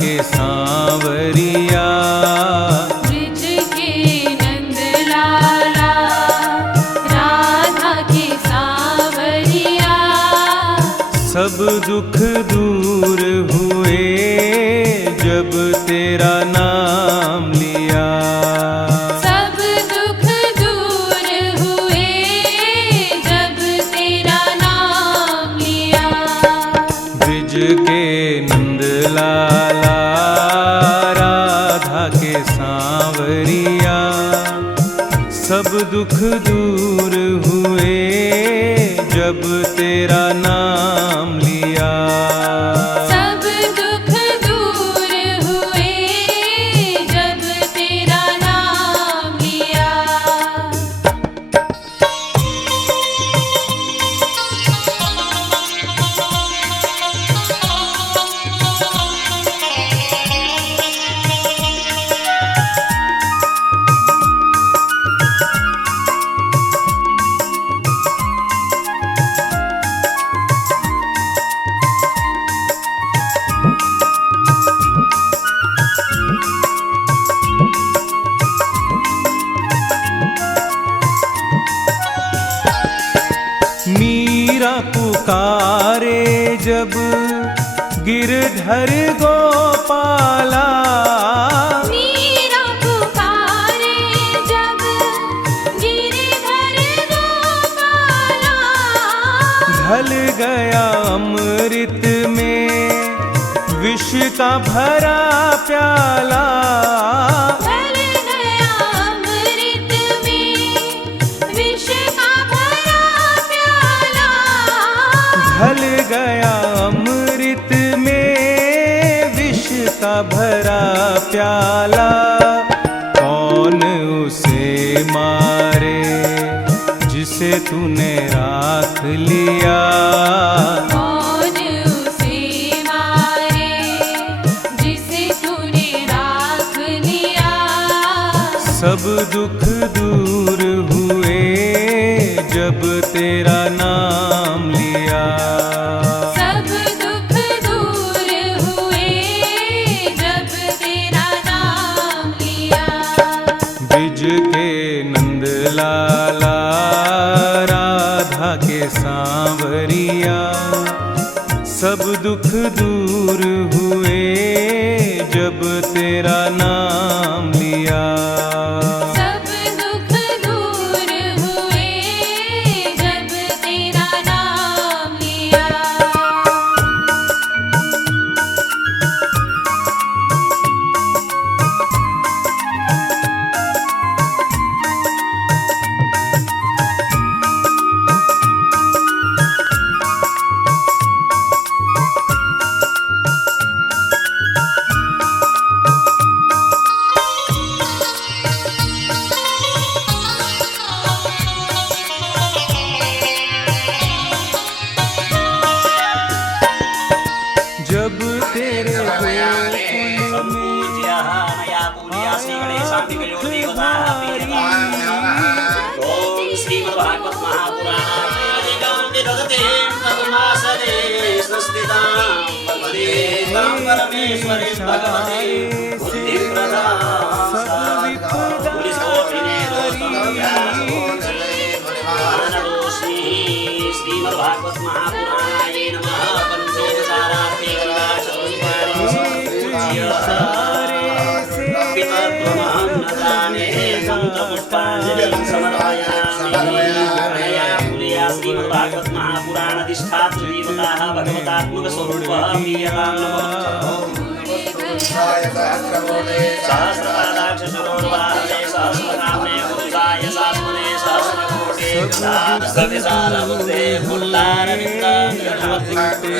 के सांवरिया, ब्रिज के नंद लाला, राधा के सांवरिया। सब दुख दूर हुए जब तेरा नाम लिया। सब दुख दूर हुए जब तेरा नाम लिया। ब्रिज के नंद लाला, राधा के सांवरिया, सब दुख दूर हुए जब तेरा नाम लिया। सब दुख दूर हुए जब तेरा नाम लिया। मीरा पुकारे जब गिरधर गोपाला, मीरा पुकारे जब गिरधर गोपाला। ढल गया अमृत में विष का भरा प्याला। ढल गया अमृत में विष का भरा प्याला। ढल गया अमृत में विष का भरा प्याला। कौन उसे मारे जिसे तूने राख लिया। कौन उसे मारे जिसे तूने राख लिया। सब दुख दूर हुए जब तेरा नाम लिया। सब दुख दूर हुए जब तेरा नाम लिया। ब्रिज के नंद लाला, राधा के सांवरिया, सब दुख दूर हुए जब तेरा नाम लिया। सब दुख दूर हुए जब तेरा नाम लिया। जब तेरे गोकुल में ओम श्रीमद्भागवत परमेश्वरी भगवती श्रीमद्भागवत महापुराणाय नमः। पंचोपचारार्थे श्रीमद्भागवत महापुराण अधिष्ठातृ देवताः भगवतात्मक स्वरूपः प्रीयतां सहस्रपादाक्ष शरोर्वाहने सहस्रनाम्ने पुरुषाय शाश्वते सहस्रकोटे सहस्रविशालबुद्धे फुल्लारविन्दं गणपतिं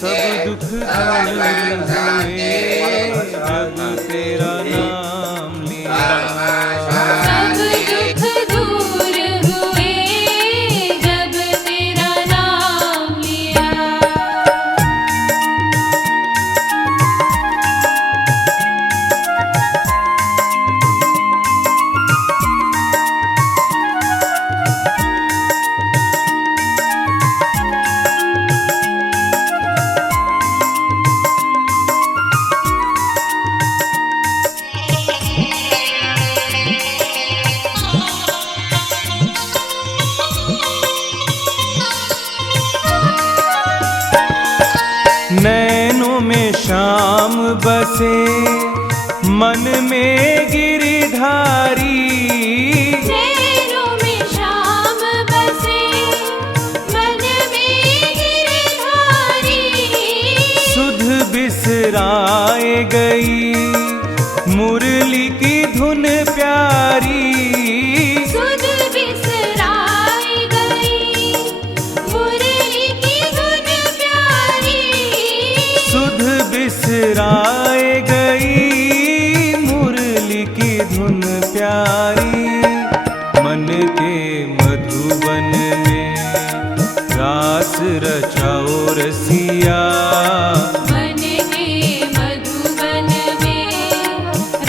सब दुख दूर हुए जब तेरा नाम लिया। सब दुख दूर हुए जब तेरा नाम लिया। नैनों में श्याम बसे मन में गिरिधारी। नैनों में श्याम बसे मन में गिरिधारी। सुध बिसराए गई मुरली की धुन प्यारी। सुध बिसराए गई मुरली की धुन प्यारी। सुध बिसराए गई मुरली की धुन प्यारी। मन के मधुबन में रास रचाओ रसिया। मन के मधुबन में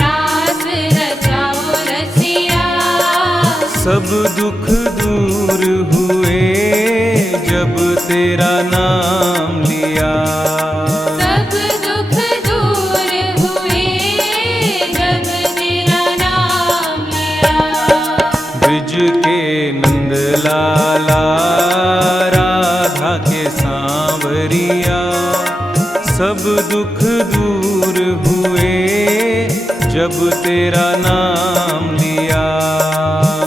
रास रचाओ रसिया। सब दुख दूर हुए जब तेरा नाम लिया। सब दुख दूर हुए जब तेरा नाम लिया। ब्रिज के नंद लाला राधा के सांवरिया। सब दुख दूर हुए जब तेरा नाम लिया।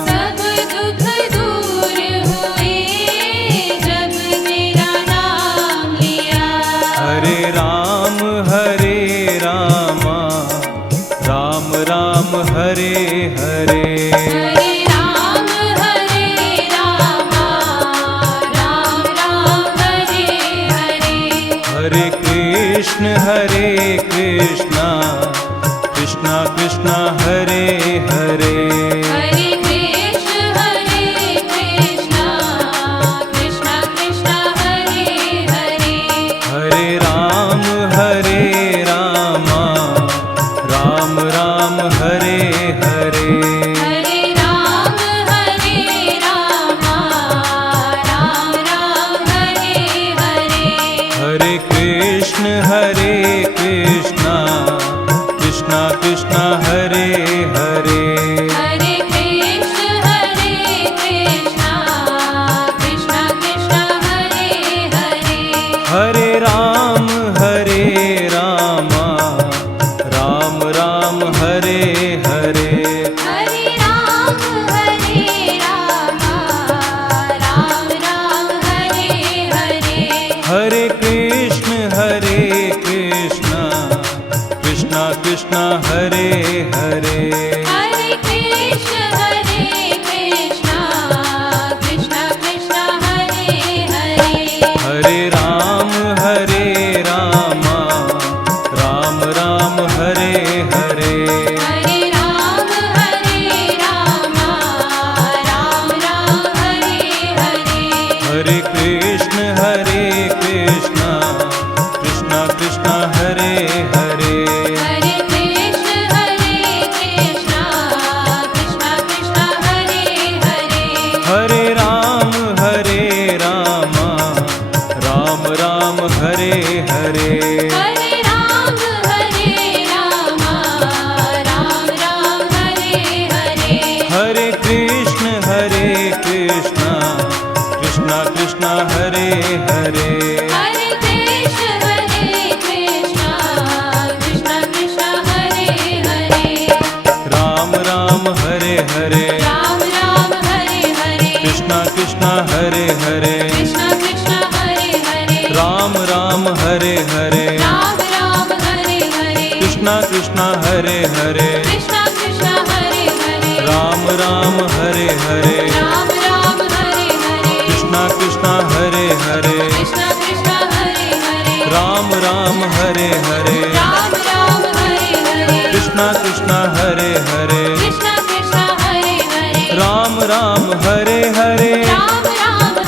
सब दुख दूर हुए जब तेरा नाम लिया। हरे रामा राम राम हरे हरे। हरे रामा राम राम हरे हरे। हरे कृष्ण कृष्णा कृष्णा हरे हरे। हरे कृष्ण कृष्णा कृष्णा हरे हरे। हरे रामा राम राम हरे हरे। हरे रामा राम राम हरे हरे। हरे कृष्ण कृष्णा कृष्णा हरे हरे। हरे कृष्ण कृष्णा कृष्णा हरे हरे। हरे रामा राम राम हरे हरे। हरे रामा राम राम हरे हरे। हरे कृष्ण कृष्णा हरे हरे। हरे कृष्ण कृष्णा कृष्णा हरे हरे। हरे रामा राम राम हरे हरे। हरे रामा राम राम हरे हरे। हरे कृष्ण कृष्णा हरे हरे। हरे कृष्ण कृष्णा कृष्णा हरे हरे। हरे रामा राम राम हरे हरे। हरे रामा राम राम हरे हरे। हरे कृष्ण कृष्णा हरे हरे। हरे कृष्ण कृष्णा हरे हरे। राम हरे हरे। राम हरे हरे। कृष्णा हरे हरे। कृष्णा हरे हरे। राम हरे हरे। राम हरे हरे। कृष्णा हरे हरे। कृष्णा हरे हरे। राम हरे हरे। राम हरे हरे। कृष्णा हरे हरे। कृष्णा हरे हरे। राम हरे हरे। राम हरे हरे। कृष्णा हरे हरे। कृष्णा हरे हरे। राम हरे हरे। राम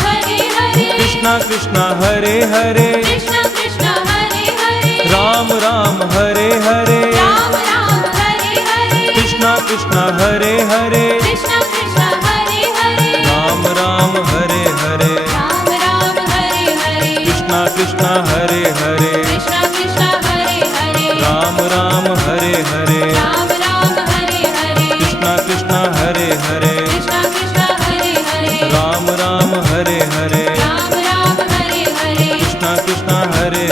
हरे हरे। कृष्णा हरे हरे। कृष्णा हरे हरे। राम हरे हरे। राम हरे हरे। कृष्णा हरे हरे। कृष्णा हरे हरे। राम हरे हरे। राम हरे हरे। कृष्णा हरे हरे। कृष्णा हरे हरे। राम हरे हरे। राम हरे हरे। कृष्णा हरे हरे। कृष्णा हरे हरे। राम हरे हरे। राम हरे हरे। कृष्णा हरे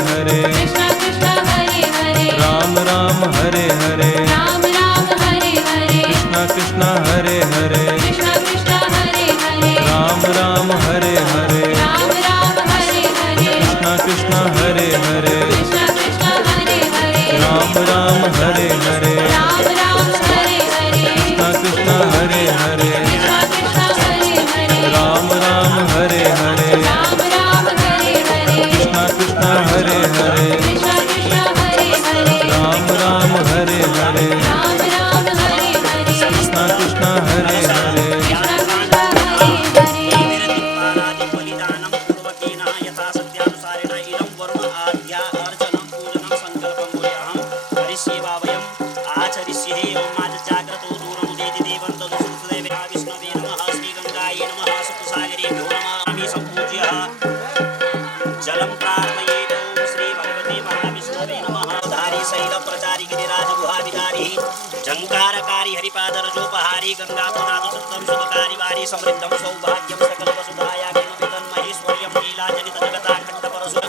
हरे कृष्ण कृष्ण हरे हरे राम राम हरे हरे राम राम हरे हरे कृष्ण कृष्ण हरे हरे कृष्ण कृष्ण हरे हरे राम राम हरे हरे राम राम हरे हरे कृष्ण कृष्ण हरे हरे कृष्ण कृष्ण हरे हरे राम राम हरे हरे राम राम हरे हरे कृष्ण कृष्ण हरे हरे जलम प्रार्थयेतो श्री भगवते महाविष्णवे नमः धारी शैल प्रचारी गिरिराज गुहा विहारी जंकारकारी हरिपादरजोपहारी गंगापुनाथ सुतम शुभकारी वारी समृद्धम सौभाग्यम सकल वसुधाया किमपितन महेश्वर्यम लीलाजनित जगताखंड परशुर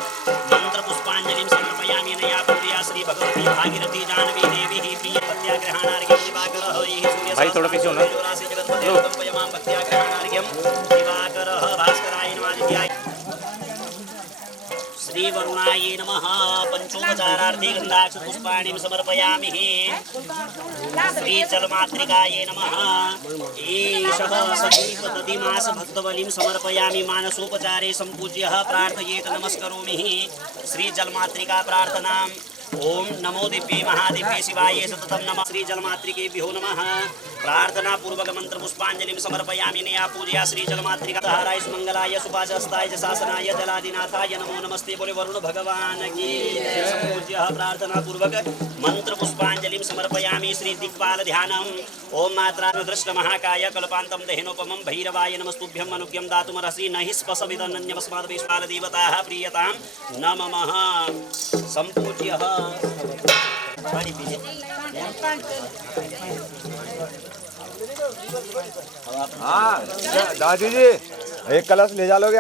मंत्र पुष्पांजलिं समर्पयामि नया पूर्या श्री भगवती भागीरथी जानवी देवी प्रिय पत्याग्रहणार्घ्यं दिवाकरः भाई थोड़ा पीछे होना जगतपते कंपयमां पत्याग्रहणार्घ्यं दिवाकरः भास्कराय नमः श्री वरुणाय नमः पंचोपचारार्थे गंधाक्ष पुष्पाणिं समर्पयामि श्री जलमातृकाय नमः एषः सदीप दधिमास भक्तबलिं समर्पयामि मानसोपचारे सम्पूज्यः प्रार्थयेत नमस्करोमि श्री जलमातृका प्रार्थनाम् ओम नमो दिव्ये महादिव्ये शिवाय सततं नमः श्री जलमातृकेभ्यो नमः प्रार्थना पूर्वक मंत्र पुष्पांजलिं समर्पयामि नया पूजया श्री जलमातृका धाराय सुमंगलाय सुभाषस्ताय च शासनाय जलादिनाथाय नमो नमस्ते बोले वरुण भगवान की पूज्य प्रार्थना पूर्वक मंत्र पुष्पांजलिं समर्पयामि श्री दिक्पाल ध्यानम् ओम मात्रा दृष्ट महाकाय कल्पान्तं दहेनोपमं भैरवाय नमस्तुभ्यं मनुज्ञं दातुमर्हसि न हि स्पशविदन्यस्माद् वैश्वाल देवताः प्रीयतां नमः सम्पूज्य हाँ दादी जी एक कलश ले जा लोगे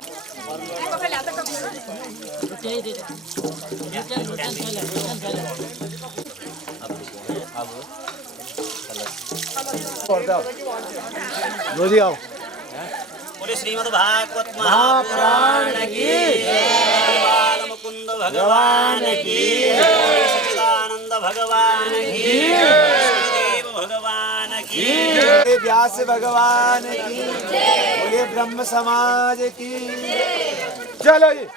रोजी आओ बोले श्रीमद् भागवत महापुराण की बाल मुकुंद भगवान की सच्चिदानंद भगवान की देव भगवान की व्यास भगवान की बोले ब्रह्म समाज की चलो जी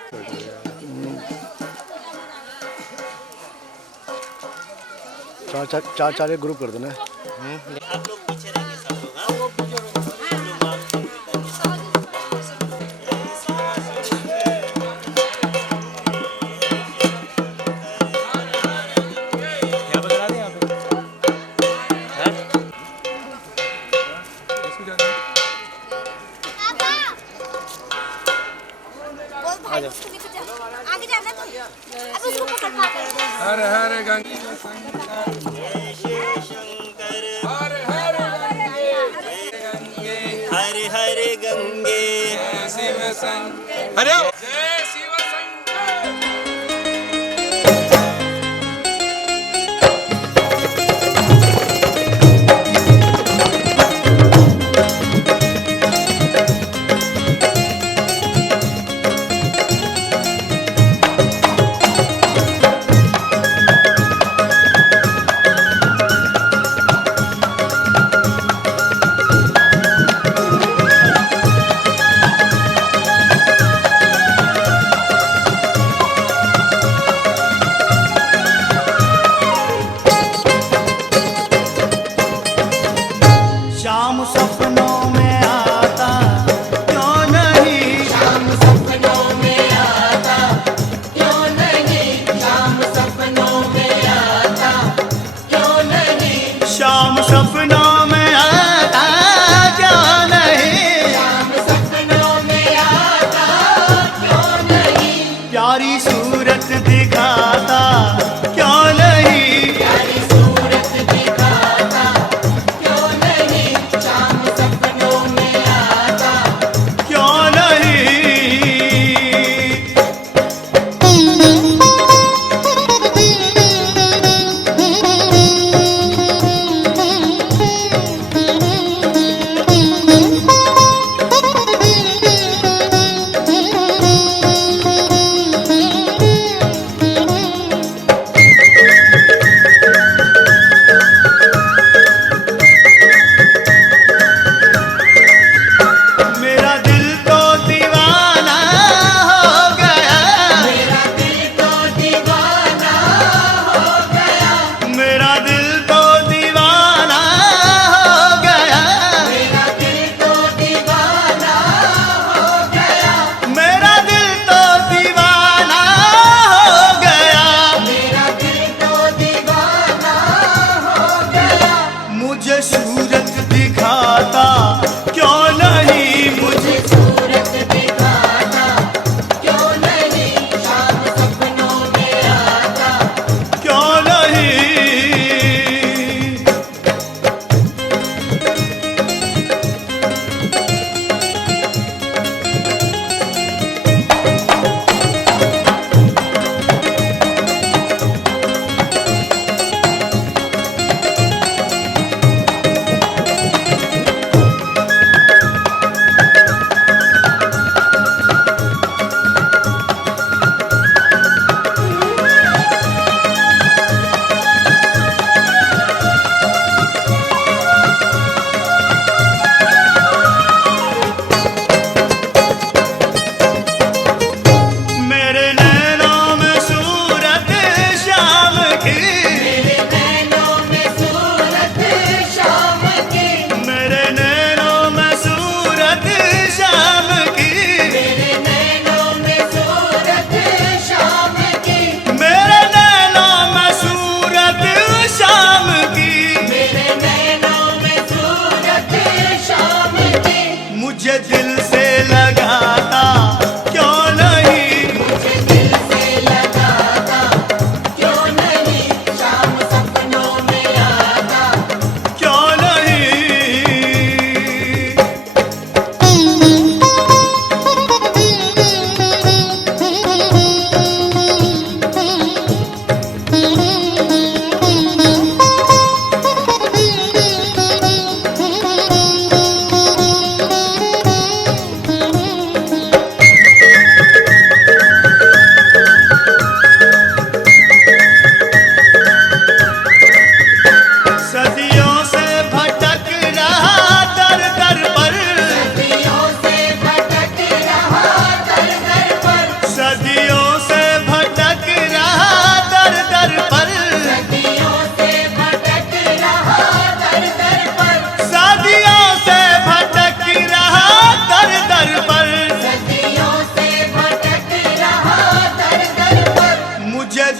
चार एक ग्रुप कर देना आप लोग पीछे रहेंगे सब लोग हाँ? आगे जाना तो अब उसको पकड़ पाते हर हर गंगे शंकर हर हर गंगे हर हर गंगे शिव शंकर हरे जय शिव शंकर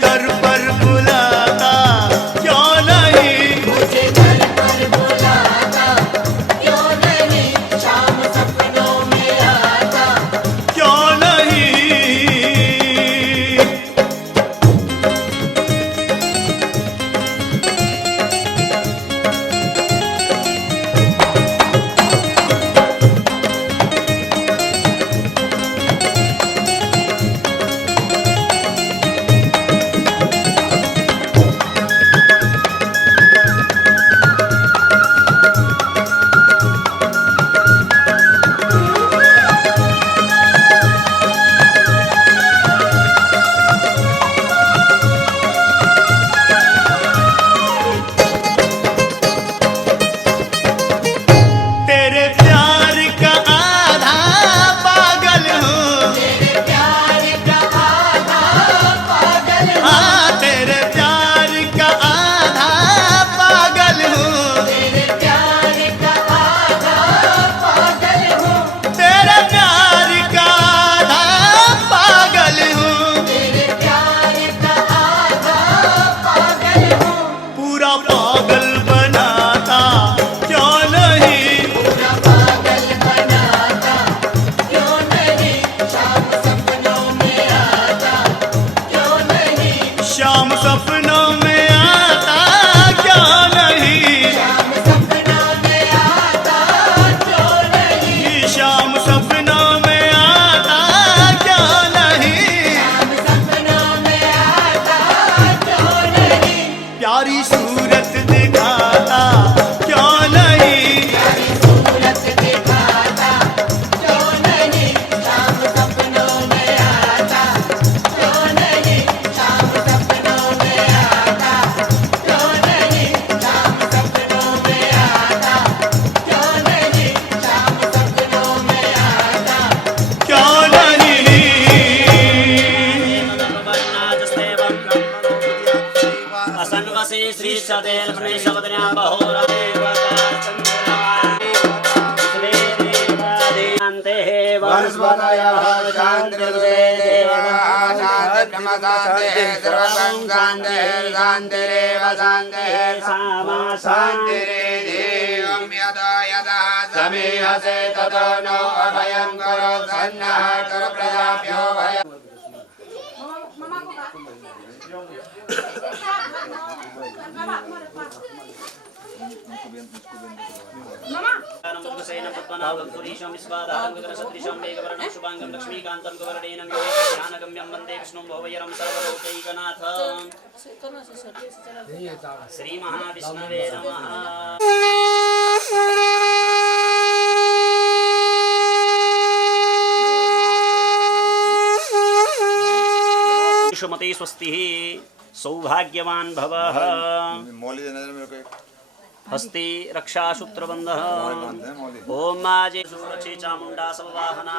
दर पर बुलाता क्यों नहीं, मुझे घर पर बुलाता क्यों नहीं, शाम सपनों में आता क्यों नहीं। तेरे प्यार का आधा पागल हूँ, तेरे प्यार का आधा पागल हूँ, हाँ तेरे प्यार का आधा पागल हूँ, तेरे प्यार का आधा पागल हूँ, तेरे प्यार का आधा पागल हूँ, तेरे प्यार का आधा पागल हूँ, पूरा पागल बनाता क्यों नहीं, पूरा पागल बनाता क्यों नहीं, शाम सपनों में आता क्यों नहीं, शाम सपनों में आता क्यों नहीं, शाम सपनों में आता क्यों नहीं, शाम सपनों में आता क्यों नहीं। शाम सपनों में आता क्यों नहीं, प्यारी सूरत दिखाता क्यों नहीं, प्यारी सूरत दिखाता क्यों नहीं, शाम सपनों में आता क्यों नहीं, शाम सपनों में आता क्यों नहीं, शाम सपनों में आता क्यों नहीं, शाम सपनों में आता क्यों नहीं। असन्वसे श्री सदेल शब्दन्या बहोरदेव समीहसे ततो नो अभयं करो सन्नः करो प्रजाभ्यो भयम्। लक्ष्मीकान्तं गवर्णेन ध्यानगम्यं वन्दे विष्णुं भवयरं सर्वलोकैकनाथं श्रीमहाविष्णवे नमः। सुमते स्वस्ति सौभाग्यवान् भवः। हस्ते रक्षासूत्रबन्धः ओम माजे सुरक्षे चामुण्डा सवाहना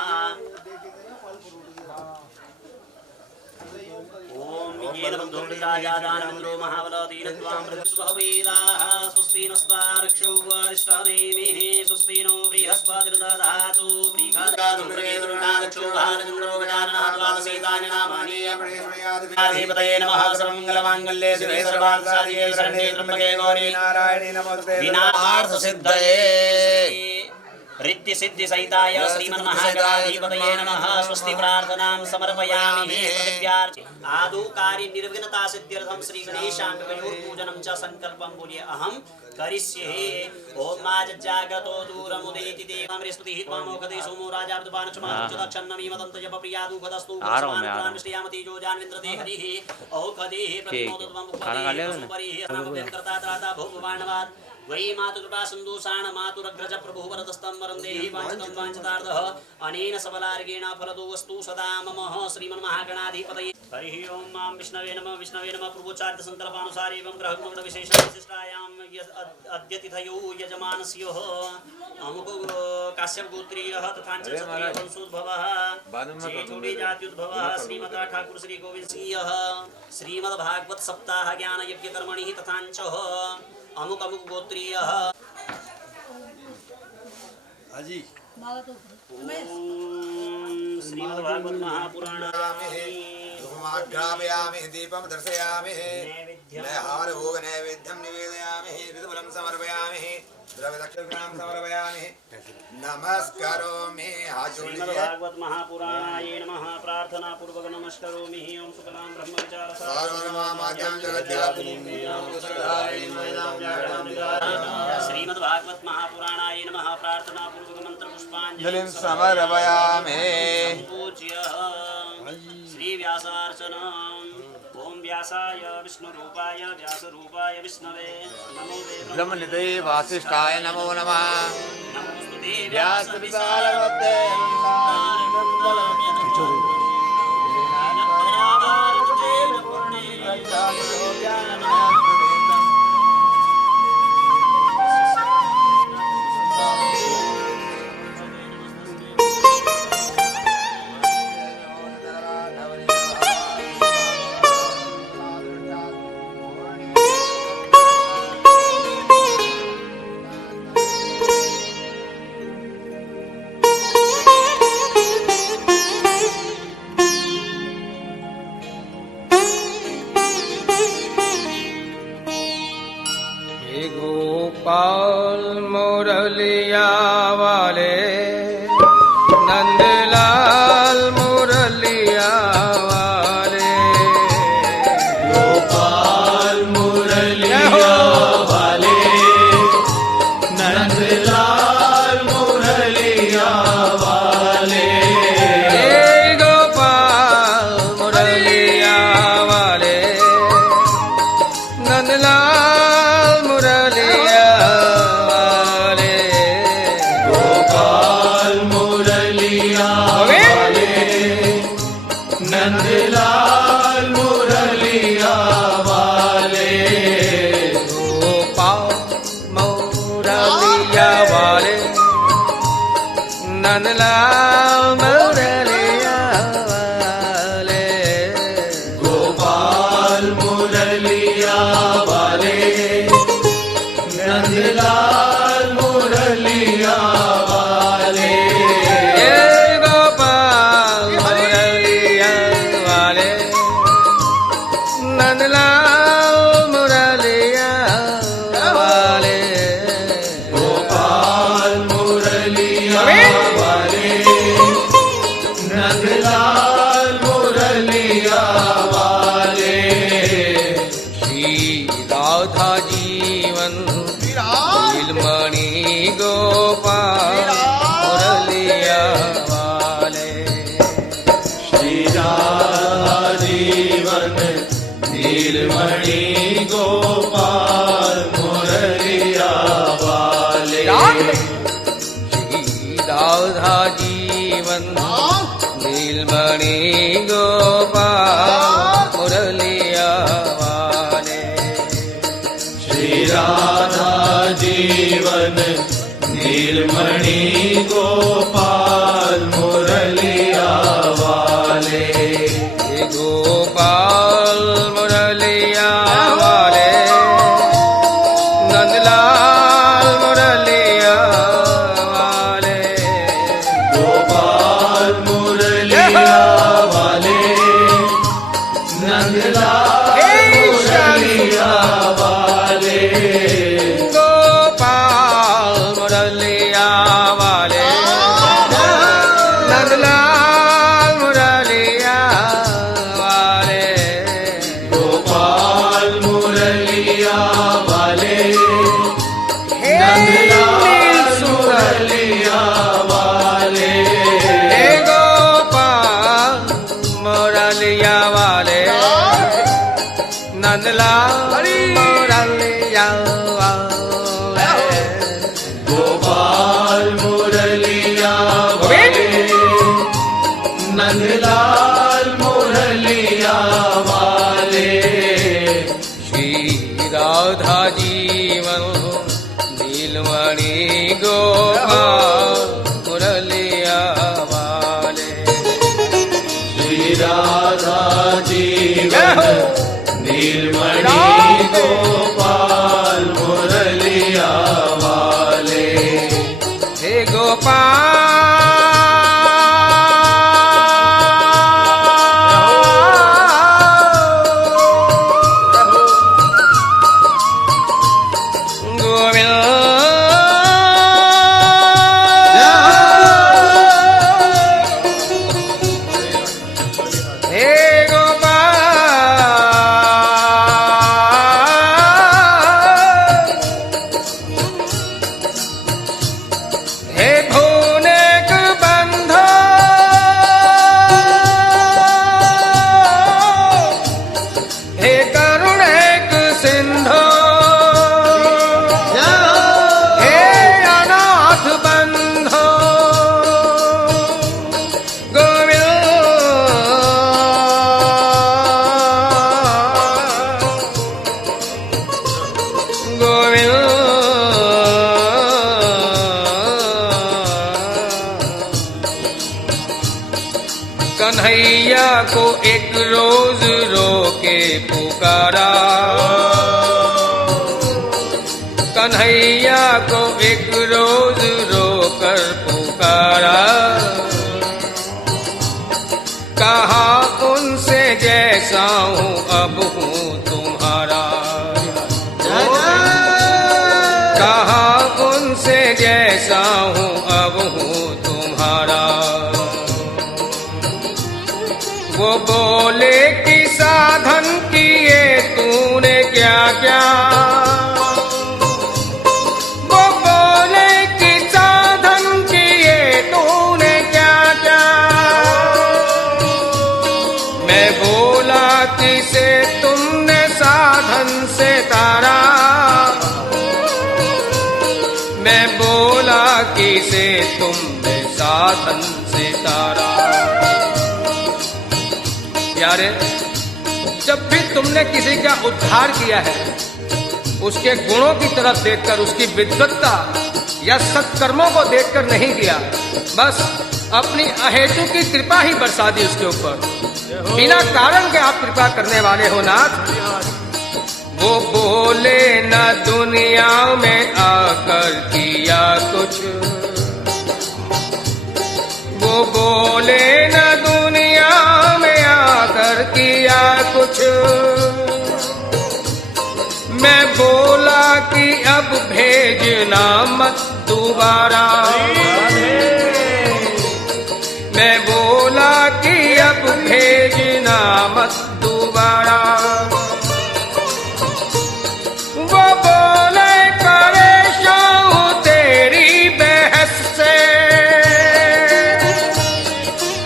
ओम येन बन्धुर्राजादानमिन्द्रो महाबलदीनत्वामृतस्ववेदाः स्वस्ति नस्तारक्षो वरिष्ठदेमिः स्वस्ति नो बृहस्पतिर्दधातु प्रीखादादुर्गेतुर्नादक्षो भारचन्द्रो गजाननः द्वादशैतानि नामानि अधिपतये नमः सर्वमङ्गलमाङ्गल्ये शिवे सर्वार्थसाधिके शरण्ये त्र्यम्बके गौरी नारायणी नमस्ते। विनाशार्थसिद्धये रिद्धि सिद्धि सहिताय श्रीमन्महागणाधिपतये नमः। स्वस्ति प्रार्थनां समर्पयामि प्रतिव्यार्चे आदौ कार्य निर्विघ्नता सिद्ध्यर्थं श्री गणेशाम्बिकयोः पूजनं च संकल्पं बोलिए अहं करिष्ये। ओम माज्जागतो दूरमुदेति देवामृस्तुतिः त्वामोखदे सोमो राजाब्दपानक्षमादक्षन्नमीमदन्त जप प्रिया दुःखदस्तु समानप्राण श्रियामति जो जानविन्द्रते हरिः औखदेः प्रतिमोदत्वं उपदेः कर्ता त्राता भोगवाणवात् वै मातुकृपा सिन्धुषाण मातुरग्रज प्रभुः वरदस्तं वरं देहि वाञ्छितं वाञ्छितार्थः अनेन सबलार्गेण फलदो वस्तु सदा मम श्रीमन्महागणाधिपतये। हरिः ओं मां विष्णवे नमः पूर्वोच्चारित संकल्पानुसार एवं ग्रहगुण विशेष विशिष्टायां अद्य तिथयो यजमानस्योः अमुको काश्यप गोत्रीयः तथा च क्षत्रिय वंशोद्भवः चेतुडी जात्युद्भवः श्रीमता ठाकुर श्री गोविंद सिंह श्रीमद्भागवत सप्ताह ज्ञान यज्ञ कर्मणि तथा च अमुक अमुक गोत्रीय श्रीमद्भागवत महापुराण आघ्रापयामि दीपं दर्शयामि हार भोग नैवेद्यं निवेदयामि ऋतुफलं समर्पयामि द्रव्यदक्षिणां समर्पयामि नमस्करोमि श्रीमद्भागवत महापुराणाय नमः प्रार्थना पूर्वक नमस्करोमि ओम शुक्लां ब्रह्म विचार श्रीमद्भागवत महापुराणाय नमः प्रार्थना पूर्वक मंत्र पुष्पांजलि समर्पयामि पूज्य श्री व्यासार्चनम् ओम व्यासाय विष्णुरूपाय व्यासरूपाय विष्णवे नमो देवाय ब्रह्मनिधे वासिष्ठाय नमो नमः नमोस्तुते व्यासविशालवते गोपाल मुरलिया वाले नंदलाल मुरलिया वाले गोपाल मुरलिया वाले नंदलाल मुरलिया वाले गोपाल मुरलिया वाले नंदलाल मुरलिया वाले गोपाल मुरलिया वाले नंदलाल मुरलिया वाले गोपाल मुरलिया वाले नंदलाल मुरलिया वाले गोपाल मुरलिया वाले नंदलाल मुरलिया वाले गोपाल मुरलिया वाले नंदलाल मुरलिया वाले गोपाल मुरलिया वाले नंदलाल मुरलिया वाले श्री राधा जीवन नीलमणि गोपाल मुरलिया वाले श्री राधा जीवन नीलमणि गोपाल मुरलिया वाले श्री राधा जीवन नीलमणि गोपाल मुरलिया वाले श्री राधा जीवन नीलमणि गोपाल मुरलिया वाले गोपाल मुरलिया वाले नंदलाल मुरलिया वाले गोपाल मुरलिया वाले नंदलाल मुरलिया वाले गोपाल मुरलिया वाले नंदलाल मुरलिया वाले गोपाल मुरलिया वाले नंदलाल मुरलिया वाले गोपाल मुरलिया वाले नंदलाल मुरलिया वाले गोपाल मुरलिया वाले नंदलाल मुरलिया वाले श्री राधा जीवन नीलमणि गोपाल मुरलिया वाले श्री राधा जीवन नीलमणि गोपाल मुरलिया वाले हे गोपाल सिंधो हे अनाथ बंधो कन्हैया को एक रोज रोके पुकारा, कन्हैया को एक रोज रोकर पुकारा, कहा उनसे जैसा हूँ अब हूँ तुम्हारा, कहा उनसे जैसा हूँ अब हूँ तुम्हारा। वो बोले कि साधन किए तूने क्या क्या, वो बोले कि साधन किए तूने क्या क्या। मैं बोला किसे तुमने साधन से तारा, मैं बोला किसे तुमने साधन से तारा। प्यारे, जब भी तुमने किसी का उद्धार किया है उसके गुणों की तरफ देखकर, उसकी विद्वत्ता या सत्कर्मों को देखकर नहीं किया, बस अपनी अहेतु की कृपा ही बरसा दी उसके ऊपर। बिना कारण के आप कृपा करने वाले हो नाथ। वो बोले न दुनिया में आकर किया कुछ, वो बोले न दुनिया में आकर किया कुछ। मैं बोला कि अब भेजना मत दोबारा, मैं बोला कि अब भेजना मत दोबारा। वो बोले परेशान हूँ तेरी बहस से,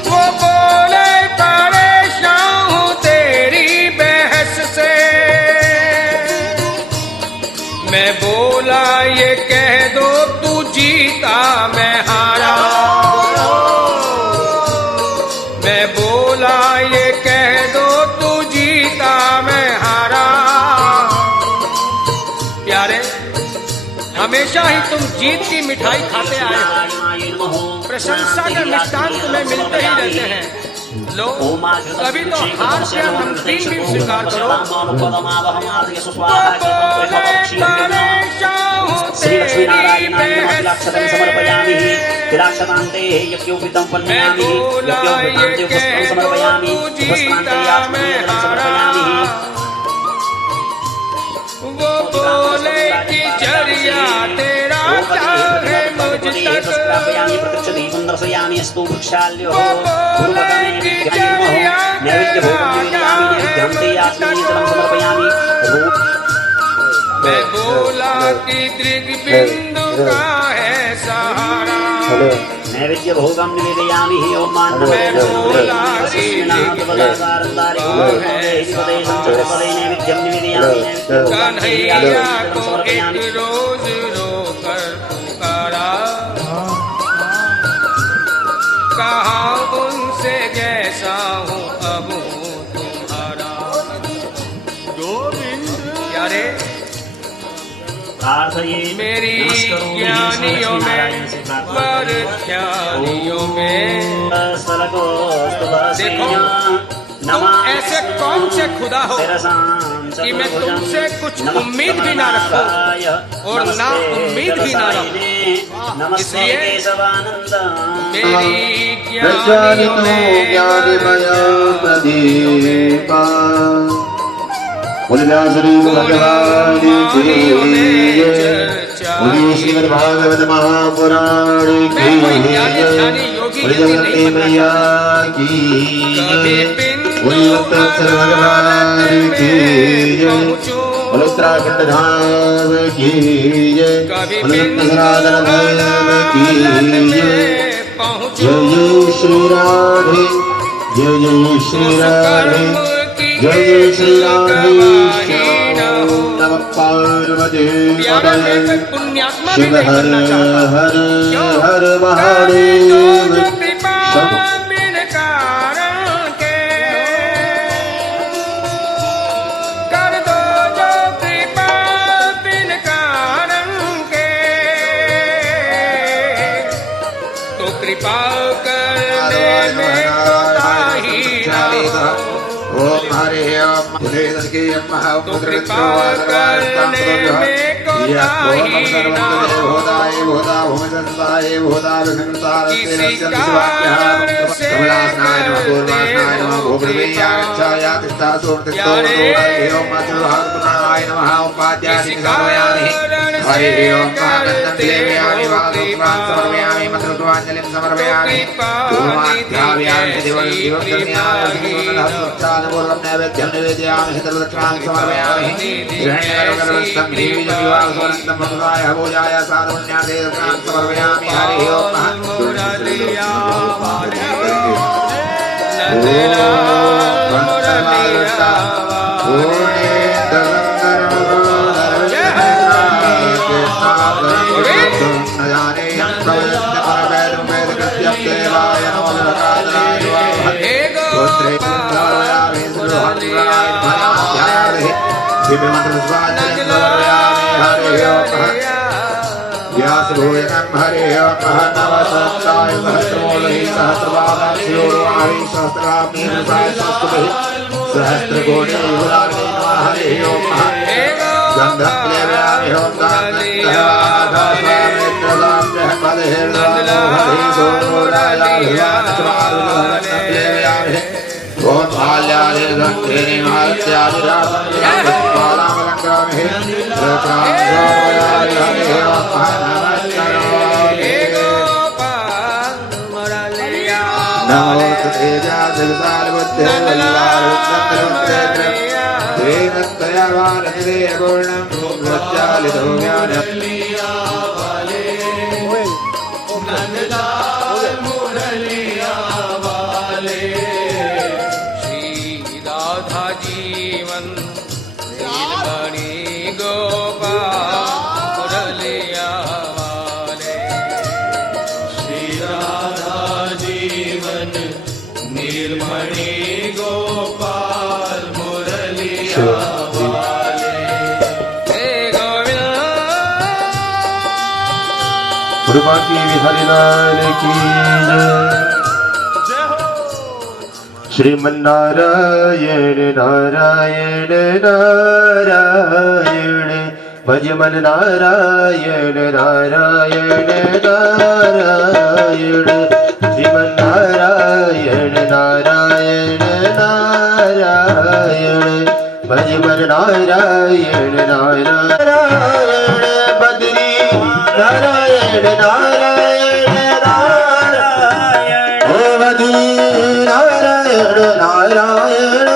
वो बोले परेशान हूँ तेरी बहस से। मैं बोला ये कह दो तू जीता मैं हारा, मैं बोला ये कह दो तू जीता मैं हारा। प्यारे, हमेशा ही तुम जीत की मिठाई खाते आए हो, प्रशंसा के मिष्ठान तुम्हें मिलते ही रहते हैं। लो, कभी तो हार से नमकीन भी स्वीकार करो। श्री लक्ष्मीनारायण नमोऽस्तुते समर्पयामि। विराक्षतान्ते यज्ञोपितं पन्नयामि, यज्ञोपितान्ते पुष्पं समर्पयामि, पुष्पान्ते याचनं समर्पयामि। वो बोले कि जरिया तेरा चाहे मुझ तक, प्रापयामि प्रत्यक्षदीपं दर्शयामि अस्तु वृक्षाल्यो पूर्वकमे विद्यामि नैवेद्यभोगं निवेदयामि, नैवेद्यन्ते याचनं समर्पयामि। मैं बोला कि दृग्बिंदु का है सहारा, नैवेद्य भोगं निवेदयामि ओम मानव मैं बोला कि कन्हैया को एक रोज रोकर पुकारा, कहा उनसे जैसा हूँ अब हूँ तुम्हारा। प्यारे, मेरी ज्ञानियों में पर ज्ञानियों में देखो, तुम ऐसे कौन से खुदा हो कि मैं तुमसे कुछ उम्मीद भी ना रखूं और ना उम्मीद भी ना रखूं। इसलिए मेरी ज्ञानियों में भगवान की श्रीमद् भागवत महापुराण की जगत मैया की भगवान की उत्तराखंड धाम की सनातन धर्म की जय जय श्री राधे, जय जय श्री राधे, जय जय श्री राधे। प्यारा लेकर पुण्यात्मा भी शिव नहीं हर बनना चाहता। हर क्यों? हर जो महादेव कृपा बिन कारण के कर दो, जो कृपा बिन कारण के तो कृपा करने में कोताही ना हो। ओम हरि ओम बुद्धेदर्गे तो कृपा करने में कोताही ना हो। किसी कारण से व्यास भोजनम हरे नवसत्ताय सहस्रोलहि सहस्रवादं शिरोर्वाहि सहस्रामी सहस्रस्तुभिः सहस्रकोटि युगलाग्ने नमः हरे ओम गन्धं प्लेव्यामि ओम गान्धं ओम भाल्यादिर्गन्धेनि महत्यादिरासंयामलङ्कामहे नमो तेजादिर्सार श्री राधा जीवन नीलमणि गोपाल मुरलिया वाले। श्री राधा जीवन नीलमणि गोपाल मुरलिया वाले। हे गोविंद कृपा की हरिलाल की श्रीमन्नारायण नारायण नारायण भजमन नारायण नारायण नारायण श्रीमन्नारायण नारायण नारायण भजमन नारायण नारायण बद्री नारायण नारायण नारायण ओ बद्री नारायण नारायण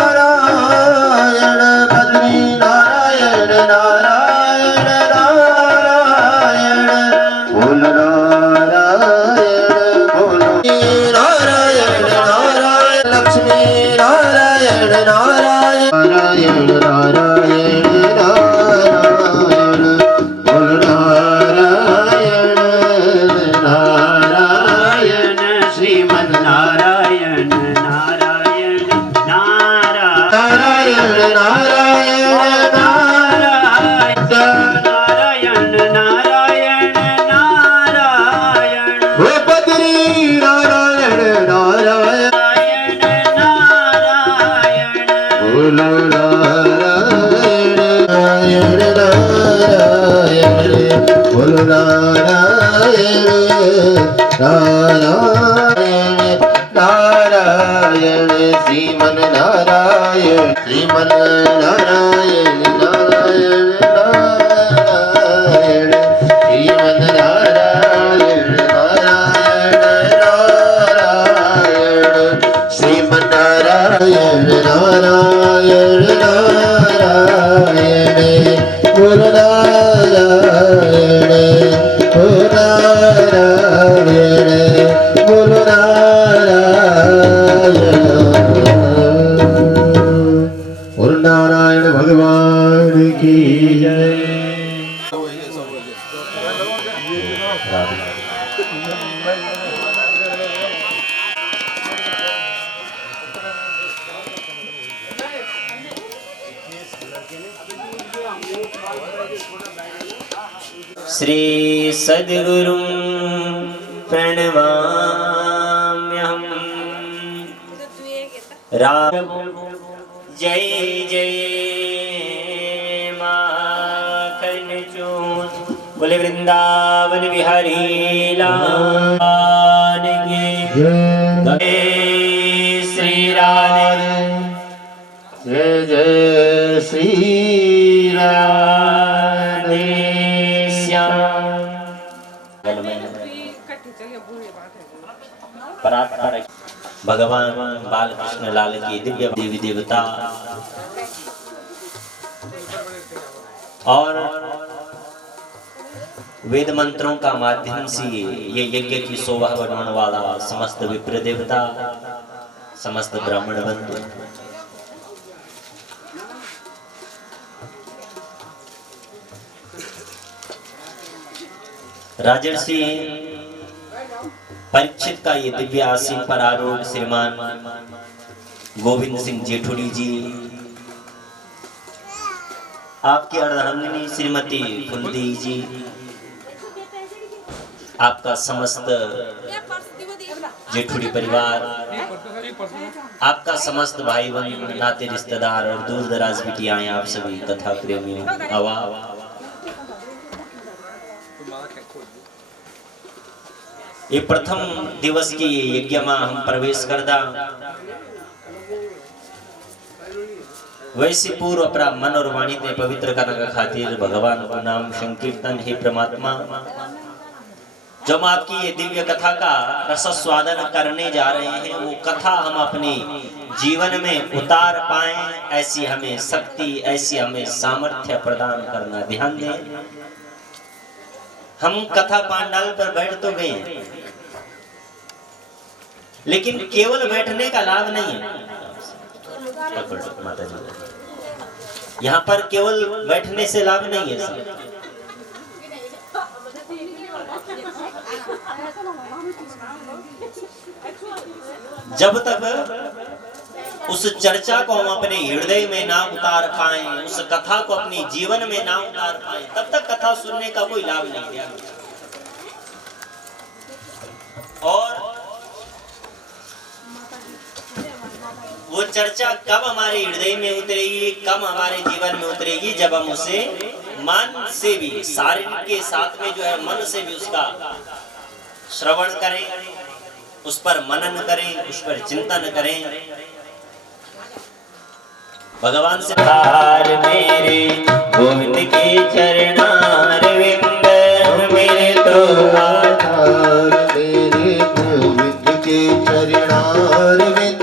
नारायण बद्री नारायण नारायण नारायण बोल नारायण बोल नारायण नारायण लक्ष्मी नारायण नारायण नारायण नारायण नारायण बोल नारायण नारायण श्रीमन्नारायण नारायण नारायण नारायण नारायण नारायण नारायण नारायण ओ बद्री नारायण नारायण नारायण बोल नारायण नारायण बोल नारायण नारायण नारायण श्रीमन नारायण श्रीमन नारायण नारायण नारायण श्रीमन नारायण नारायण नारायण श्रीमन नारायण नारायण नारायण बोल नारायण ओ नारायण बोल नारायण बोल नारायण भगवान की जय। श्री सद्गुरु प्रणमाम्यहम्। राम जय जय माखन चूर बोले वृंदावन बिहारी लाल की जय। श्री राधे जय जय श्री राधे श्याम। भगवान बालकृष्ण लाल की दिव्य देवी देवता और वेद मंत्रों का माध्यम से ये यज्ञ की शोभा बढ़ाने वाला समस्त विप्र देवता, समस्त ब्राह्मण बंधु, राजर्षि परीक्षित का ये दिव्य आसीन पर आरूढ़ श्रीमान गोविंद सिंह जेठुड़ी जी, आपकी अर्धांगिनी श्रीमती फुलदेवी जी, आपका समस्त जेठुड़ी परिवार, आपका समस्त भाई बहन नाते रिश्तेदार और दूर दराज बिटियाएं, आप सभी कथा प्रेमियों आवा। ये प्रथम दिवस की यज्ञ में हम प्रवेश करदा वैसे पूर्व अपना मन और वाणी ने पवित्र करने का खातिर भगवान को नाम संकीर्तन हे परमात्मा, जब आपकी ये दिव्य कथा का रसस्वादन करने जा रहे हैं, वो कथा हम अपने जीवन में उतार पाए, ऐसी हमें शक्ति, ऐसी हमें सामर्थ्य प्रदान करना। ध्यान दें, हम कथा पांडाल पर बैठ तो गए, लेकिन केवल बैठने का लाभ नहीं है। माता जी, यहाँ पर केवल बैठने से लाभ नहीं है। जब तक उस चर्चा को हम अपने हृदय में ना उतार पाए, उस कथा को अपने जीवन में ना उतार पाए, तब तक कथा सुनने का कोई लाभ नहीं है। और वो चर्चा कब हमारे हृदय में उतरेगी, कब हमारे जीवन में उतरेगी, जब हम उसे मन से भी, शारीर के साथ में जो है मन से भी उसका श्रवण करें, उस पर मनन करें, उस पर चिंतन करें। भगवान से हार मेरे गोविंद के चरणार विंद, मेरे तो आधार मेरे गोविंद के चरणार विंद,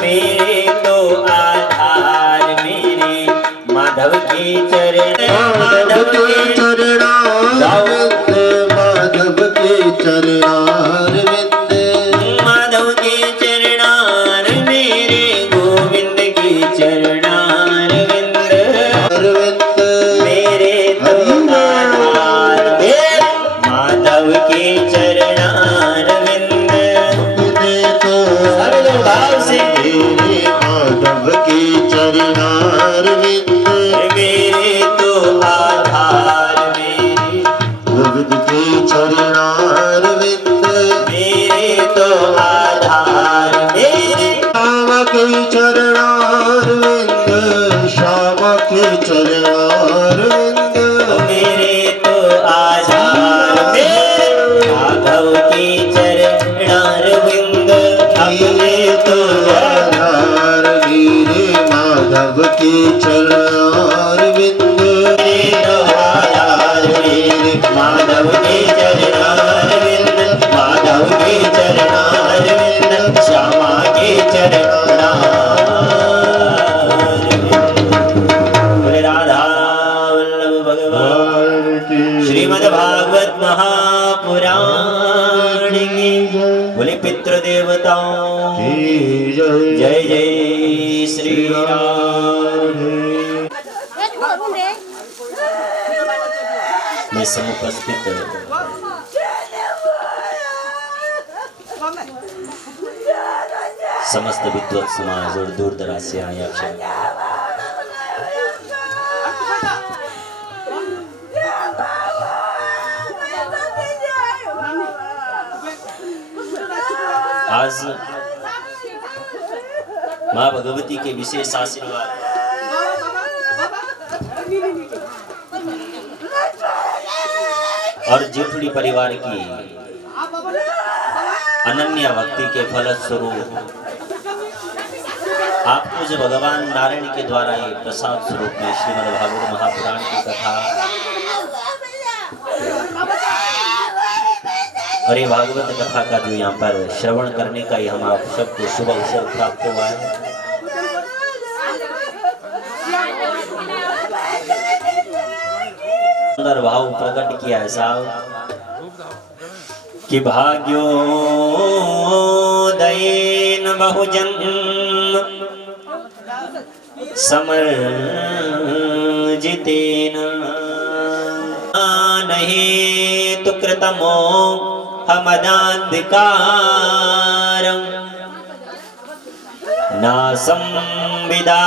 मेरे तो आधार मेरे माधव के चरण, माधव के चरणार विंद, माधव के चरणार विंद, माधव के चरणार मेरे गोविंद के चरणार विंद, मेरे तो आधार माधव के चरणार विंद, भाव से माधव के चरणार विंद, मेरे तो आधार मेरे गोविंद के चरणार विंद, मेरे तो आधार मेरे श्यामा के चरणार विंद, श्यामा के चरणार विंद, मेरे तो आधार मेरे माधव के चरणार विंद, अपने तो आधार मेरे माधव के चरणार विंद, मेरे तो आधार मेरे माधव के चरणार विंद, माधव के चरणार विंद, श्यामा के चरणार विंद। बोले राधा वल्लभ भगवान श्रीमद् भागवत महापुराण की, बोले पितृ देवताओं जय जय श्री राम। मैं समुपस्थित समस्त विद्वत समाज और दूर दराज से आए आप आज माँ भगवती के विशेष आशीर्वाद और जेठुड़ी परिवार की अनन्य भक्ति के फलस्वरूप आपको जो भगवान नारायण के द्वारा ये प्रसाद स्वरूप में श्रीमद् भागवत महापुराण की कथा और ये भागवत कथा का जो यहाँ पर श्रवण करने का ही हम आप सबको शुभ अवसर प्राप्त हुआ है। सुंदर भाव प्रकट किया है साहब कि भाग्योदयेन बहुजन समर्जितेन नहीं तु कृतमो हमदान्धिकारं न संविदा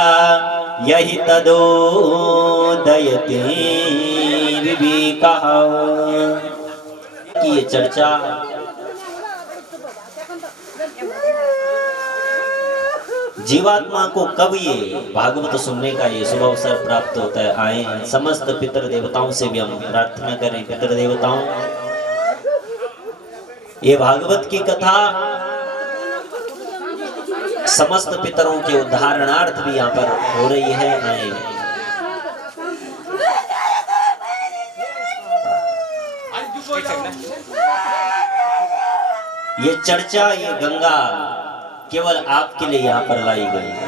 यही तदोदयते विवेकः की ये चर्चा जीवात्मा को कब ये भागवत सुनने का ये शुभ अवसर प्राप्त होता है। आए समस्त पितृ देवताओं से भी हम प्रार्थना करें, पितृ देवताओं ये भागवत की कथा समस्त पितरों के उद्धारणार्थ भी यहाँ पर हो रही है। आए ये चर्चा, ये गंगा केवल आपके लिए यहाँ पर लाई गई है।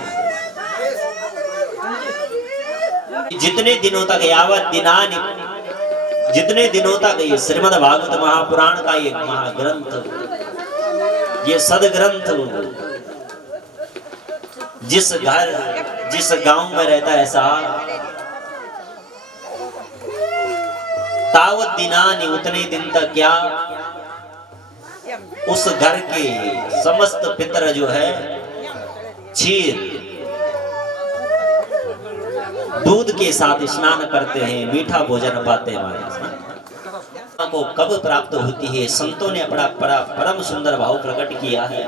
जितने दिनों तक यावत दिनानि, जितने दिनों तक ये श्रीमद् भागवत महापुराण का ये महाग्रंथ, ये सदग्रंथ जिस घर जिस गांव में रहता है साहब, तावत दिनानि उतने दिन तक क्या उस घर के समस्त पितर जो है क्षीर दूध के साथ स्नान करते हैं, मीठा भोजन पाते हैं। को कब प्राप्त होती है, संतों ने अपना परम सुंदर भाव प्रकट किया है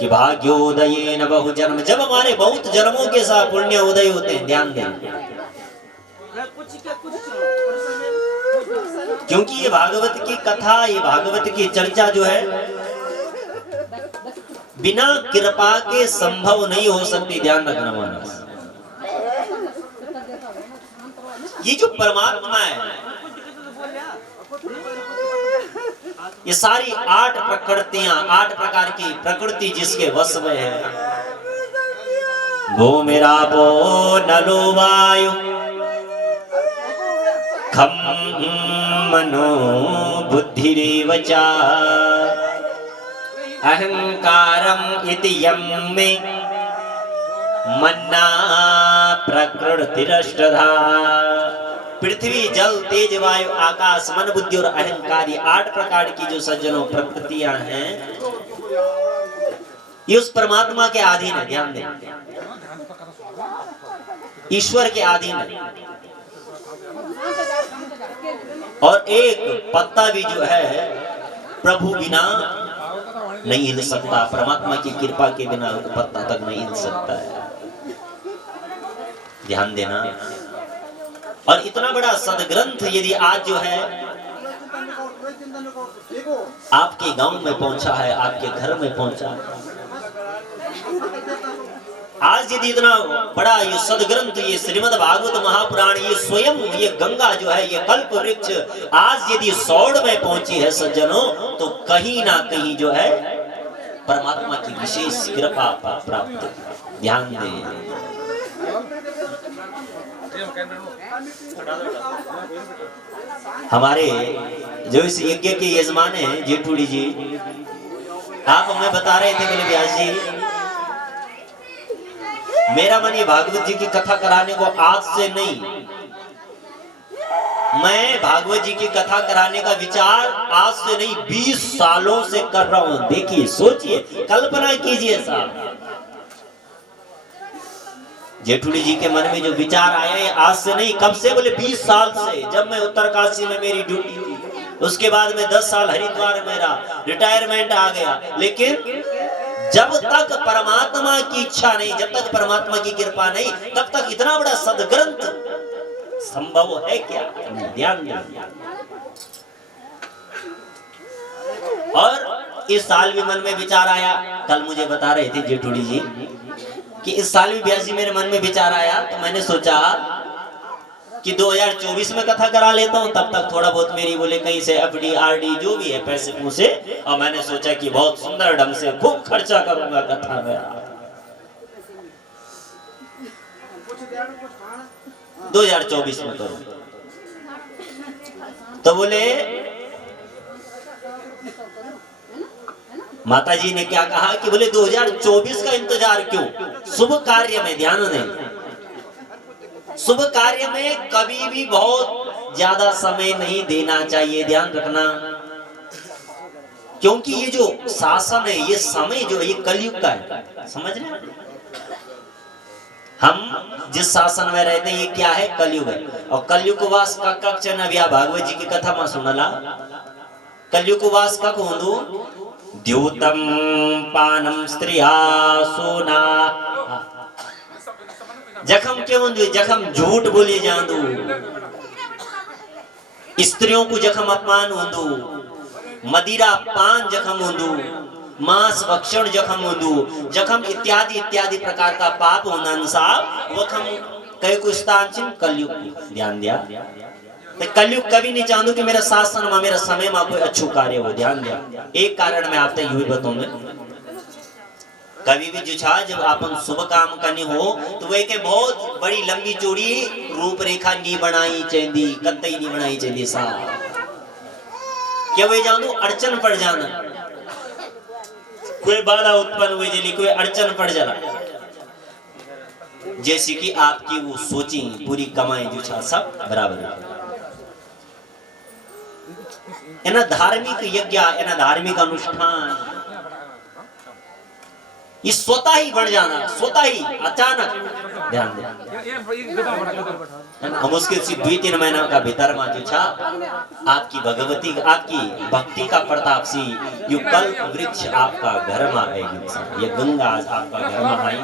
कि भाग्योदयेन बहु जन्म, जब हमारे बहुत जन्मों के साथ पुण्य उदय होते हैं। ध्यान दें, क्योंकि ये भागवत की कथा, ये भागवत की चर्चा जो है बिना कृपा के संभव नहीं हो सकती। ध्यान रखना मानस, ये जो परमात्मा है, ये सारी 8 प्रकृतियां, 8 प्रकार की प्रकृति जिसके वश में है, भूमिरापो नलो वायु खम मनो बुद्धिरेव च अहंकारम इति यम में मन्ना प्रकृतिरष्टधा। पृथ्वी, जल, तेज, वायु, आकाश, मन, बुद्धि और अहंकार, 8 प्रकार की जो सज्जनों प्रकृतियां हैं, ये उस परमात्मा के अधीन है। ध्यान दें, ईश्वर के अधीन है। और एक पत्ता भी जो है प्रभु बिना नहीं हिल सकता, परमात्मा की कृपा के बिना पत्ता तक नहीं हिल सकता है। ध्यान देना। और इतना बड़ा सदग्रंथ यदि आज जो है आपके गांव में पहुंचा है, आपके घर में पहुंचा है, आज यदि इतना बड़ा ये सदग्रंथ, ये श्रीमद् भागवत महापुराण, ये स्वयं ये गंगा जो है, ये कल्प वृक्ष आज यदि सौड़ में पहुंची है सज्जनों, तो कहीं ना कहीं जो है परमात्मा की विशेष कृपा प्राप्त। ध्यान दें, हमारे जो इस यज्ञ के यजमान हैं जेठुड़ी जी, आप हमें बता रहे थे बोले व्यास जी मेरा मन ये भागवत जी की कथा कराने को आज से नहीं, मैं भागवत जी की कथा कराने का विचार आज से नहीं 20 सालों से कर रहा हूं। देखिए, सोचिए, कल्पना कीजिए साहब, जेठुड़ी जी के मन में जो विचार आया है आज से नहीं, कब से? बोले 20 साल से, जब मैं उत्तरकाशी में मेरी ड्यूटी थी। उसके बाद में 10 साल हरिद्वार मेरा रिटायरमेंट आ गया। लेकिन जब तक परमात्मा की इच्छा नहीं, जब तक परमात्मा की कृपा नहीं, तब तक इतना बड़ा सदग्रंथ संभव है क्या? ध्यान दीजिए। और इस साल भी मन में विचार आया, कल मुझे बता रहे थे जेठुड़ी जी कि इस साल भी ब्यास जी मेरे मन में विचार आया, तो मैंने सोचा कि 2024 में कथा करा लेता हूं, तब तक थोड़ा बहुत मेरी बोले कहीं से एफडी आरडी जो भी है पैसे पूसे, और मैंने सोचा कि बहुत सुंदर ढंग से खूब खर्चा करूंगा कथा में। 2024 में करूं, तो बोले माता जी ने क्या कहा कि बोले 2024 का इंतजार क्यों? शुभ कार्य में ध्यान दें, शुभ कार्य में कभी भी बहुत ज्यादा समय नहीं देना चाहिए, ध्यान रखना। क्योंकि ये जो शासन है, ये समय जो है, ये कलयुग का है, समझ रहे हैं? हम जिस शासन में रहते हैं ये क्या है? कलयुग है। और कलयुग वास का कक्षण अभी भागवत जी की कथा में सुनला, कलयुग वास का होंदु द्यूतम पानम स्त्रिया सोना, जखम क्यों होंदु? जखम झूठ बोले जांदू, स्त्रियों को जखम अपमान होंदु, मदिरा पान जखम होंदु, मांस भक्षण जखम होंदु, जखम इत्यादि इत्यादि प्रकार का पाप होना अनुसार वखम कई को स्थान चिन्ह कलयुग। ध्यान दिया, तो कलयुग कभी नहीं चाहूं कि मेरा शासन में, मेरा समय में कोई अच्छु कार्य हो। ध्यान दिया, एक कारण मैं आपसे यूं ही बताऊंगा, कभी भी जो छा जब अपन शुभ काम करनी हो तो वह के बहुत बड़ी लंबी चौड़ी रूपरेखा नहीं बनाई चाहिए, कतई नहीं बनाई चाहिए साहब। क्या वही जानू अड़चन पड़ जाना, कोई बाधा उत्पन्न हुई जली, कोई अड़चन पड़ जाना, जैसे कि आपकी वो सोची पूरी कमाई जो छा सब बराबर है ना। धार्मिक यज्ञ, है ना, धार्मिक अनुष्ठान ये स्वतः ही बढ़ जाना, स्वतः ही अचानक। ध्यान दें, हम उसके 2-3 महीना का भीतर में जो छा आपकी भगवती, आपकी भक्ति का प्रताप सी यु कल्प वृक्ष आपका घर में आएगी, ये गंगा आपका घर में आई।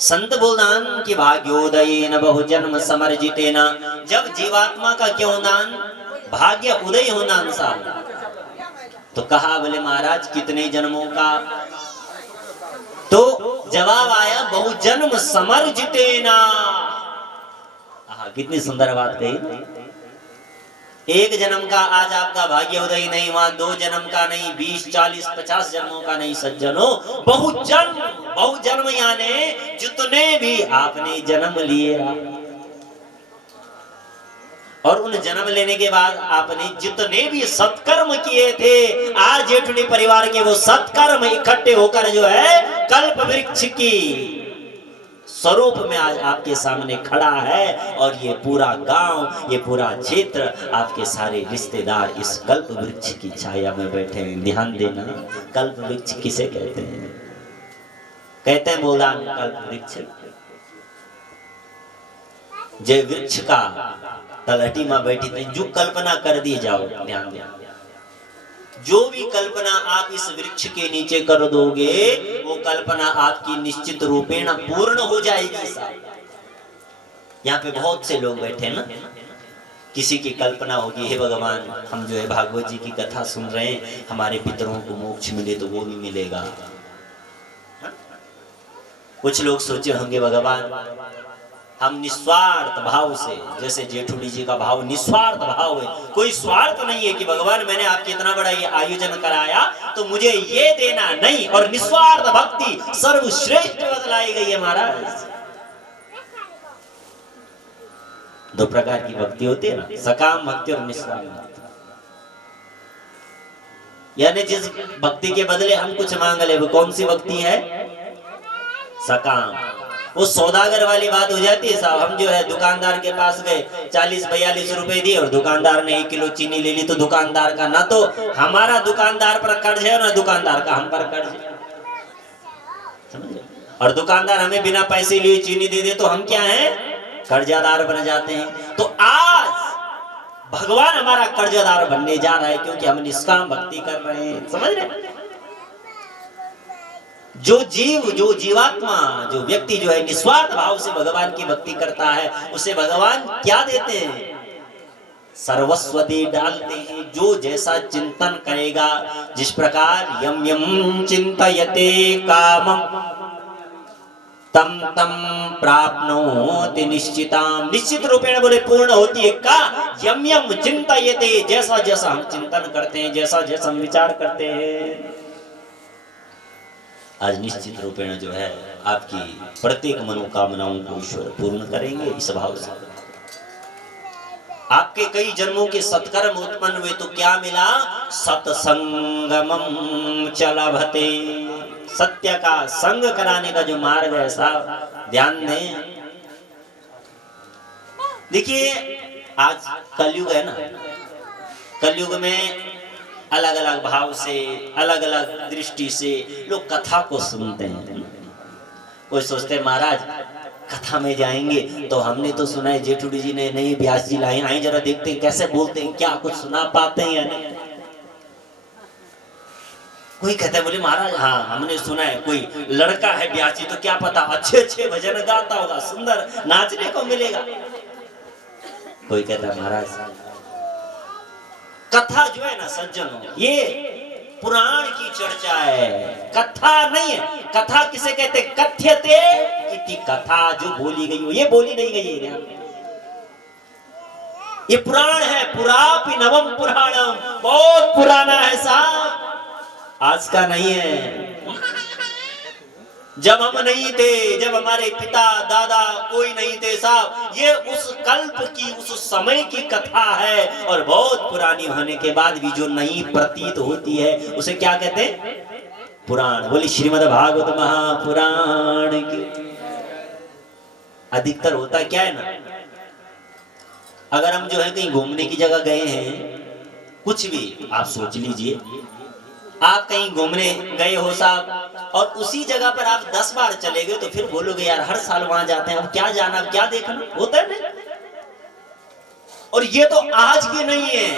संत बोलदान की भाग्योदयेन बहुजन्म समर्जितेन, जब जीवात्मा का क्यों दान भाग्य उदय होना अनुसार, तो कहा बोले महाराज कितने जन्मों का? तो जवाब आया बहुजन्म समर्जितेन। कितनी सुंदर बात कही। एक जन्म का आज आपका भाग्य उदय नहीं हुआ, 2 जन्म का नहीं, 20, 40, 50 जन्मों का नहीं सज्जनों, बहुजन्म। बहुजन्म यानी जितने भी आपने जन्म लिए, और उन जन्म लेने के बाद आपने जितने भी सत्कर्म किए थे, आज जेठुड़ी परिवार के वो सत्कर्म इकट्ठे होकर जो है कल्प वृक्ष की स्वरूप में आज आपके सामने खड़ा है। और ये पूरा गांव, ये पूरा क्षेत्र, आपके सारे रिश्तेदार इस कल्प वृक्ष की छाया में बैठे हैं। ध्यान देना, कल्प वृक्ष किसे कहते हैं? कहते हैं बोलदान कल्प वृक्ष, जय वृक्ष का तलहटी में बैठी थी, जो कल्पना कर दी जाओ। ध्यान देना, जो भी कल्पना आप इस वृक्ष के नीचे कर दोगे वो कल्पना आपकी निश्चित रूपेण पूर्ण हो जाएगी। यहाँ पे बहुत से लोग बैठे ना, किसी की कल्पना होगी हे भगवान हम जो है भागवत जी की कथा सुन रहे हैं, हमारे पितरों को मोक्ष मिले तो वो भी मिलेगा। कुछ लोग सोचे होंगे भगवान हम निस्वार्थ भाव से, जैसे जेठुड़ी जी का भाव निस्वार्थ भाव है, कोई स्वार्थ नहीं है कि भगवान मैंने आपके इतना बड़ा ये आयोजन कराया तो मुझे ये देना नहीं, और निस्वार्थ भक्ति सर्वश्रेष्ठ बतलाई गई है महाराज। 2 प्रकार की भक्ति होती है ना, सकाम भक्ति और निस्वार्थ भक्ति। यानी जिस भक्ति के बदले हम कुछ मांग ले वो कौन सी भक्ति है? सकाम। वो सौदागर वाली बात हो जाती है साहब। हम जो है दुकानदार के पास गए, 40-42 रुपए दिए और दुकानदार ने 1 किलो चीनी ले ली, तो दुकानदार का ना तो हमारा दुकानदार पर कर्ज है ना दुकानदार का हम पर कर्ज है, समझे? और दुकानदार हमें बिना पैसे लिए चीनी दे दे तो हम क्या हैं, कर्जदार बन जाते हैं। तो आज भगवान हमारा कर्जदार बनने जा रहा है, क्योंकि हम निष्काम भक्ति कर रहे हैं, समझ रहे? जो जीवात्मा, जो व्यक्ति जो है निस्वार्थ भाव से भगवान की भक्ति करता है, उसे भगवान क्या देते हैं, सर्वस्व दे डालते हैं। जो जैसा चिंतन करेगा, जिस प्रकार यम यम चिंतयते कामम तम तम प्राप्नोति निश्चिताम। निश्चित रूपेण बोले पूर्ण होती है का यम यम चिंतयते, जैसा जैसा हम चिंतन करते हैं, जैसा जैसा हम विचार करते हैं। आज निश्चित रूपेण जो है आपकी प्रत्येक मनोकामनाओं को ईश्वर पूर्ण करेंगे इस भाव से। आपके कई जन्मों के सत्कर्म उत्पन्न हुए तो क्या मिला, सत्संगमम च लभते। सत्य का संग कराने का जो मार्ग है साहब, ध्यान दें। देखिए आज कलयुग है ना, कलयुग में अलग अलग भाव से, अलग अलग दृष्टि से लोग कथा को सुनते हैं। कोई सोचते हैं महाराज कथा में जाएंगे तो हमने तो सुना है जेठुड़ी जी ने नई व्यास जी लाए, आए जरा देखते हैं कैसे बोलते हैं, क्या कुछ सुना पाते हैं या नहीं। कोई कहता है बोले महाराज हाँ हमने सुना है कोई लड़का है व्यास जी, तो क्या पता अच्छे अच्छे भजन गाता होगा, सुंदर नाचने को मिलेगा। कोई कहता है महाराज कथा जो है ना सज्जनों, ये पुराण की चर्चा है, कथा नहीं है। कथा किसे कहते, कथ्यते इति कथा, जो बोली गई हो, ये बोली नहीं गई है, ये पुराण है। पुरापि नवम पुराणम, बहुत पुराना है साहब, आज का नहीं है। जब हम नहीं थे, जब हमारे पिता दादा कोई नहीं थे साहब, ये उस कल्प की, उस समय की कथा है। और बहुत पुरानी होने के बाद भी जो नई प्रतीत होती है उसे क्या कहते हैं, पुराण। बोली श्रीमद् भागवत महापुराण की। अधिकतर होता क्या है ना, अगर हम जो है कहीं घूमने की जगह गए हैं, कुछ भी आप सोच लीजिए, आप कहीं घूमने गए हो साहब और उसी जगह पर आप 10 बार चले गए तो फिर बोलोगे यार हर साल वहां जाते हैं, अब क्या जाना, अब क्या देखना, होता है ना। और ये तो आज की नहीं है,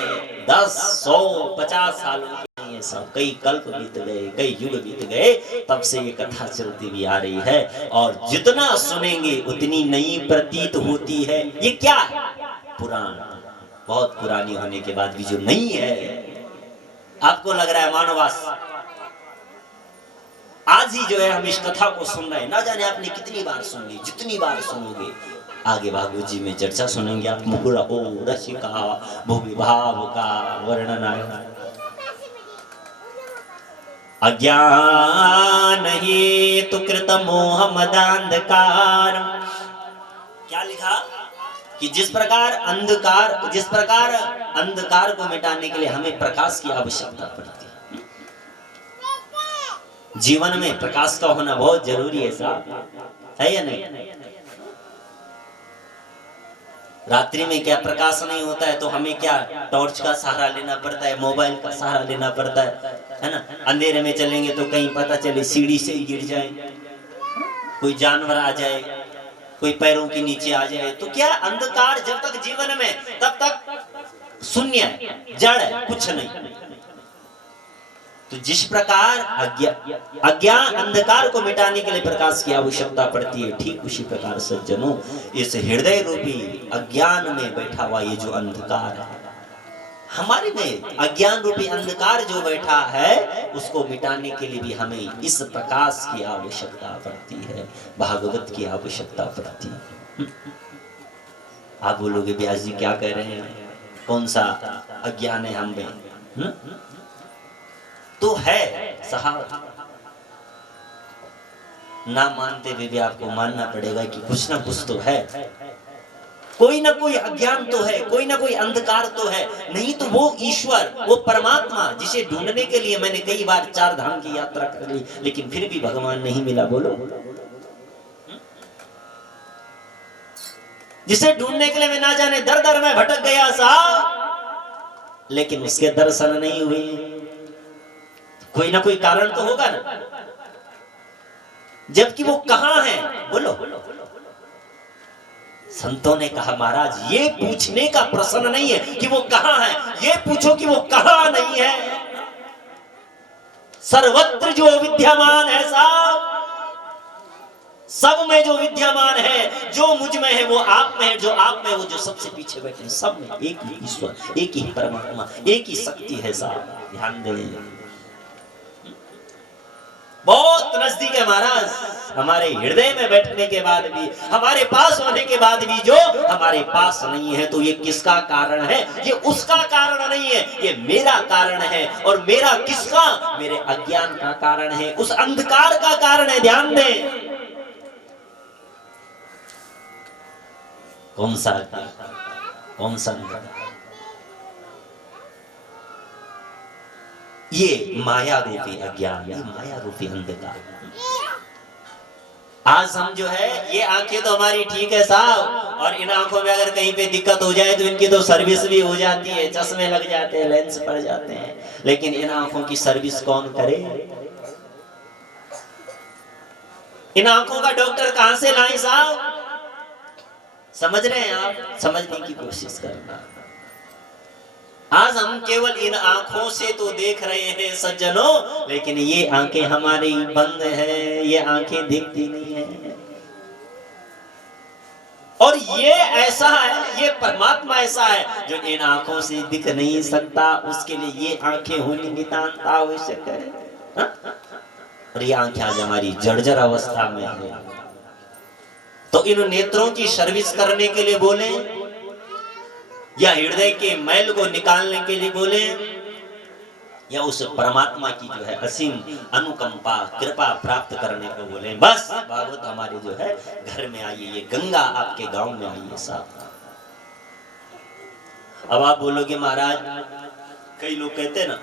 10, 100, 50 सालों की नहीं है सब, कई कल्प बीत गए, कई युग बीत गए, तब से ये कथा चलती भी आ रही है। और जितना सुनेंगे उतनी नई प्रतीत होती है। ये क्या है, पुराण। बहुत पुरानी होने के बाद भी जो नहीं है, आपको लग रहा है मानवास, आज ही जो है हम इस कथा को सुन रहे हैं, ना जाने आपने कितनी बार सुन ली, जितनी बार सुनोगे आगे भागवत जी में चर्चा सुनेंगे आप, मुकुरा हो रसिका भूमि भाव का वर्णन आएगा। अज्ञान ही तो कृत मोह मदांधकार, क्या लिखा कि जिस प्रकार अंधकार को मिटाने के लिए हमें प्रकाश की आवश्यकता पड़ती है, जीवन में प्रकाश का होना बहुत जरूरी है साहब, है या नहीं। रात्रि में क्या प्रकाश नहीं होता है तो हमें क्या टॉर्च का सहारा लेना पड़ता है, मोबाइल का सहारा लेना पड़ता है ना। अंधेरे में चलेंगे तो कहीं पता चले सीढ़ी से गिर जाए, कोई जानवर आ जाए, कोई पैरों के नीचे आ जाए, तो क्या अंधकार जब तक जीवन में, तब तक शून्य है, जड़ है, कुछ नहीं। तो जिस प्रकार अज्ञान अंधकार को मिटाने के लिए प्रकाश की आवश्यकता पड़ती है, ठीक उसी प्रकार सज्जनों इस हृदय रूपी अज्ञान में बैठा हुआ ये जो अंधकार है, हमारे में अज्ञान रूपी अंधकार जो बैठा है, उसको मिटाने के लिए भी हमें इस प्रकाश की आवश्यकता पड़ती है, भागवत की आवश्यकता पड़ती है। आप बोलोगे व्यास जी क्या कह रहे हैं, कौन सा अज्ञान है हम में, तो है साहब, ना मानते हुए भी आपको मानना पड़ेगा कि कुछ ना कुछ तो है, कोई ना कोई अज्ञान तो है, कोई ना कोई अंधकार तो है। नहीं तो वो ईश्वर, वो परमात्मा जिसे ढूंढने के लिए मैंने कई बार 4 धाम की यात्रा कर ली, लेकिन फिर भी भगवान नहीं मिला। बोलो जिसे ढूंढने के लिए मैं ना जाने दर दर में भटक गया साहब, लेकिन उसके दर्शन नहीं हुए। कोई ना कोई कारण तो होगा ना, जबकि वो कहां है बोलो। संतों ने कहा महाराज ये पूछने का प्रश्न नहीं है कि वो कहां है, ये पूछो कि वो कहां नहीं है। सर्वत्र जो विद्यमान है साहब, सब में जो विद्यमान है, जो मुझ में है वो आप में है, जो आप में है वो जो सबसे पीछे बैठे हैं, सब में एक ही ईश्वर, एक ही परमात्मा, एक ही शक्ति है साहब। ध्यान दें, बहुत नजदीक है महाराज। हमारे हृदय में बैठने के बाद भी, हमारे पास होने के बाद भी जो हमारे पास नहीं है, तो ये किसका कारण है? ये उसका कारण नहीं है, ये मेरा कारण है। और मेरा किसका? मेरे अज्ञान का कारण है, उस अंधकार का कारण है। ध्यान दें, कौन सा कौन सा अंधकार? ये माया रूपी अज्ञान, ये माया रूपी अंधकार। आज हम जो है, ये आंखें तो हमारी ठीक है साहब, और इन आंखों में अगर कहीं पे दिक्कत हो जाए तो इनकी तो सर्विस भी हो जाती है, चश्मे लग जाते हैं, लेंस पड़ जाते हैं, लेकिन इन आंखों की सर्विस कौन करे? इन आंखों का डॉक्टर कहां से लाएं साहब? समझ रहे हैं आप? समझने की कोशिश करना। आज हम केवल इन आंखों से तो देख रहे हैं सज्जनों, लेकिन ये आंखें हमारी बंद है, ये आंखें दिखती नहीं है। और ये ऐसा है, ये परमात्मा ऐसा है जो इन आंखों से दिख नहीं सकता, उसके लिए ये आंखें होनी नितांत आवश्यक है। और ये आंखें आज हमारी जर्जर अवस्था में है, तो इन नेत्रों की सर्विस करने के लिए बोले, या हृदय के मैल को निकालने के लिए बोले, या उस परमात्मा की जो है असीम अनुकंपा कृपा प्राप्त करने को बोले। बस भागवत हमारे जो है घर में आइए, ये गंगा आपके गांव में आइए साहब। अब आप बोलोगे महाराज, कई लोग कहते हैं ना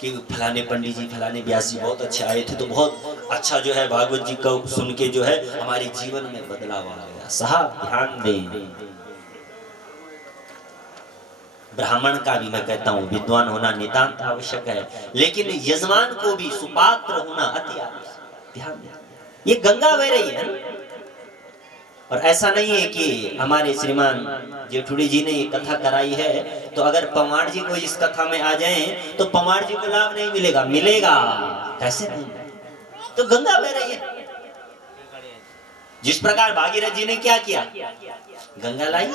कि फलाने पंडित जी, फलाने व्यास जी बहुत अच्छे आए थे, तो बहुत अच्छा जो है भागवत जी को सुन के जो है हमारे जीवन में बदलाव आ गया। साहब ध्यान दें, ब्राह्मण का भी मैं कहता हूं विद्वान होना नितांत आवश्यक है, लेकिन यजमान को भी सुपात्र होना अति आवश्यक। ध्यान दें, ये गंगा बह रही है ना? और ऐसा नहीं है कि हमारे श्रीमान जेठुड़ी जी ने ये कथा कराई है तो अगर पवाड़ जी को इस कथा में आ जाए तो पवाड़ जी को लाभ नहीं मिलेगा। मिलेगा, कैसे नहीं? तो गंगा बह रही है। जिस प्रकार भागीरथ जी ने क्या किया, गंगा लाई।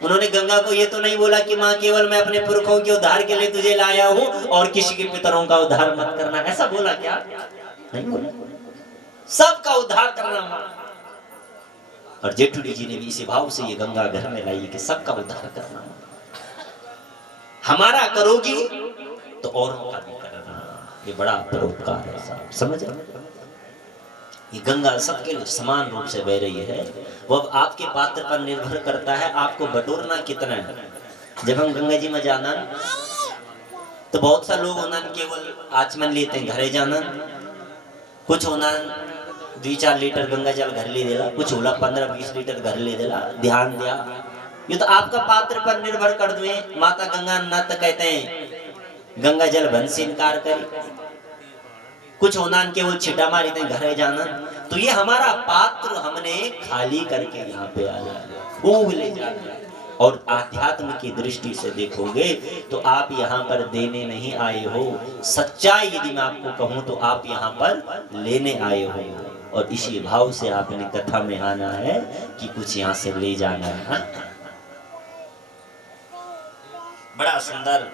उन्होंने गंगा को ये तो नहीं बोला कि माँ केवल मैं अपने पुरखों के उद्धार के लिए तुझे लाया हूँ और किसी के पितरों का उद्धार मत करना, ऐसा बोला क्या? नहीं बोला, सबका उद्धार करना। और जेठुड़ी जी ने भी इसी भाव से ये गंगा घर में लाई कि सबका उद्धार करना। हमारा करोगी तो औरों का भी करना, ये बड़ा परोपकार है साहब। समझ रहे? ये गंगा सबके लिए समान रूप से बह रही है। वो अब आपके पात्र पर निर्भर करता है, आपको बटोरना कितना है। जब हम गंगा जी में जाना तो बहुत सा लोग होना केवल आचमन लेते हैं, घरे जाना, कुछ होना 2-4 लीटर गंगा जल घर ले देला, कुछ होला 15-20 लीटर घर ले देला। ध्यान दिया, ये तो आपका पात्र पर निर्भर कर दे। माता गंगा नत कहते हैं गंगा जल भन से इनकार करे, कुछ होना केवल छिटा मारी थे घरे जाना। तो ये हमारा पात्र हमने खाली करके यहाँ पे आया, खूब ले जाना। और आध्यात्म की दृष्टि से देखोगे तो आप यहाँ पर देने नहीं आए हो, सच्चाई यदि मैं आपको कहूँ तो आप यहाँ पर लेने आए हो। और इसी भाव से आपने कथा में आना है कि कुछ यहाँ से ले जाना है। बड़ा सुंदर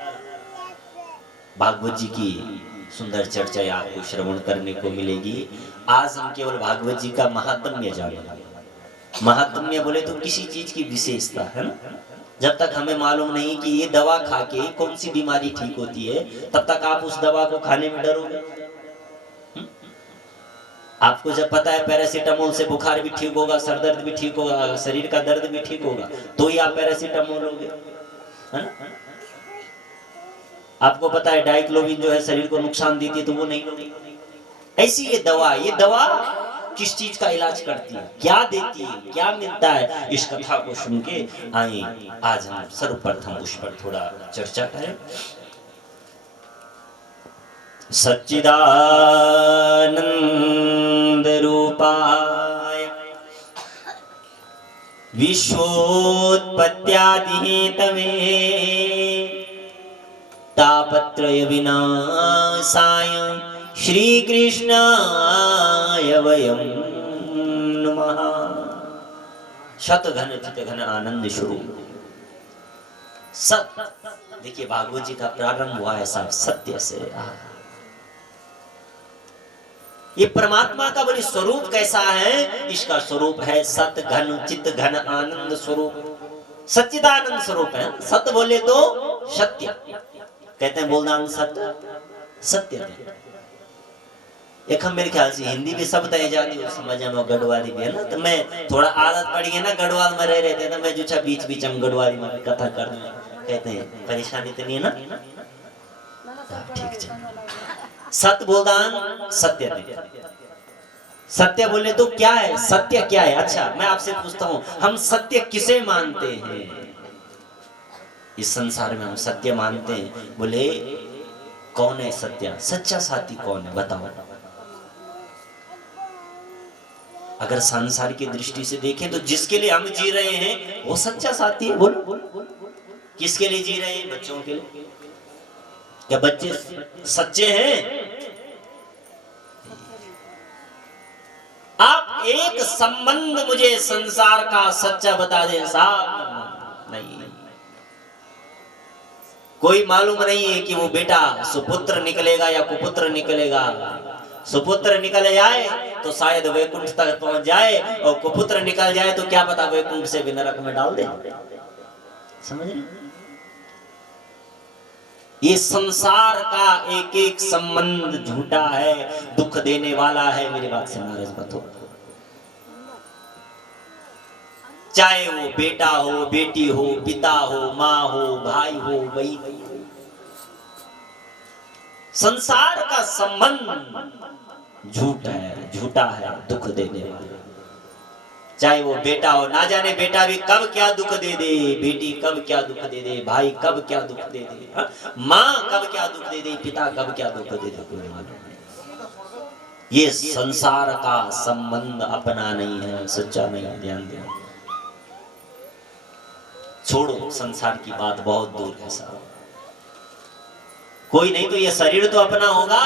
भागवत जी की सुंदर चर्चा आपको श्रवण करने को मिलेगी। आज हम केवल भागवत जी का महात्म्य जानेंगे। महात्म्य बोले तो किसी चीज की विशेषता है ना। जब तक हमें मालूम नहीं कि ये दवा खा के कौन सी बीमारी ठीक होती है, तब तक आप उस दवा को खाने में डरोगे। आपको जब पता है पैरासीटामोल से बुखार भी ठीक होगा, सर दर्द भी ठीक होगा, शरीर का दर्द भी ठीक होगा, तो ही आप पैरासीटामोल लोगे, है ना। आपको पता है डाइक्लोविन जो है शरीर को नुकसान देती है, तो वो नहीं लोगे। ऐसी ये दवा किस चीज का इलाज करती है, क्या देती है, क्या मिलता है, इस कथा को सुन के आए आज हम सर्वप्रथम उस पर थोड़ा चर्चा करें। सच्चिदानंद रूपाय विश्वोत्पत्त्यादि हेतवे तापत्रय विनाशाय श्री कृष्णाय वयं नमः। शतघन चितघन आनंद स्वरूप सत्य। देखिए भागवत जी का प्रारंभ हुआ है साहब सत्य से। ये परमात्मा का बोले स्वरूप कैसा है, इसका स्वरूप है सत घन चित घन आनंद स्वरूप, सच्चिदानंद स्वरूप है। सत्य बोले तो सत्य कहते हैं, बोलना सत्य सत्य। एक हम मेरे ख्याल से हिंदी भी शब्द है जाती है समझ में, गढ़वाली भी है ना, तो मैं थोड़ा आदत पड़ गई ना, गढ़वाल में रह रहे थे तो मैं जो छा बीच बीच में गढ़वाली में कथा करने कहते हैं, परेशानी तो नहीं है ना, ठीक है। सत्य बोलदान सत्य दे। सत्य बोले तो क्या है, सत्य क्या है? अच्छा मैं आपसे पूछता हूं, हम सत्य किसे मानते हैं? इस संसार में हम सत्य मानते हैं, बोले कौन है सत्य? सच्चा साथी कौन है बताओ। अगर संसार की दृष्टि से देखें तो जिसके लिए हम जी रहे हैं वो सच्चा साथी है। बोलो किसके लिए जी रहे हैं? बच्चों के लिए। क्या बच्चे सच्चे हैं? आप एक संबंध मुझे संसार का सच्चा बता दें साहब। नहीं, कोई मालूम नहीं है कि वो बेटा सुपुत्र निकलेगा या कुपुत्र निकलेगा। सुपुत्र निकल जाए तो शायद वैकुंठ तक पहुंच जाए, और कुपुत्र निकल जाए तो क्या पता वैकुंठ से भी नरक में डाल दे। समझ रहे? ये संसार का एक एक संबंध झूठा है, दुख देने वाला है। मेरी बात से नाराज मत हो। चाहे वो बेटा हो, बेटी हो, पिता हो, माँ हो, भाई हो, बहन हो, संसार का संबंध झूठ है, झूठा है, दुख देने वाला। चाहे वो बेटा हो, ना जाने बेटा भी कब क्या दुख दे दे, बेटी कब क्या दुख दे दे, भाई कब क्या दुख दे दे, माँ कब क्या दुख दे दे, पिता कब क्या दुख दे दे, कोई मालूम नहीं। ये संसार का संबंध अपना नहीं है, सच्चा नहीं है। ध्यान दें, छोड़ो संसार की बात, बहुत दूर है साहब। कोई नहीं तो ये शरीर तो अपना होगा।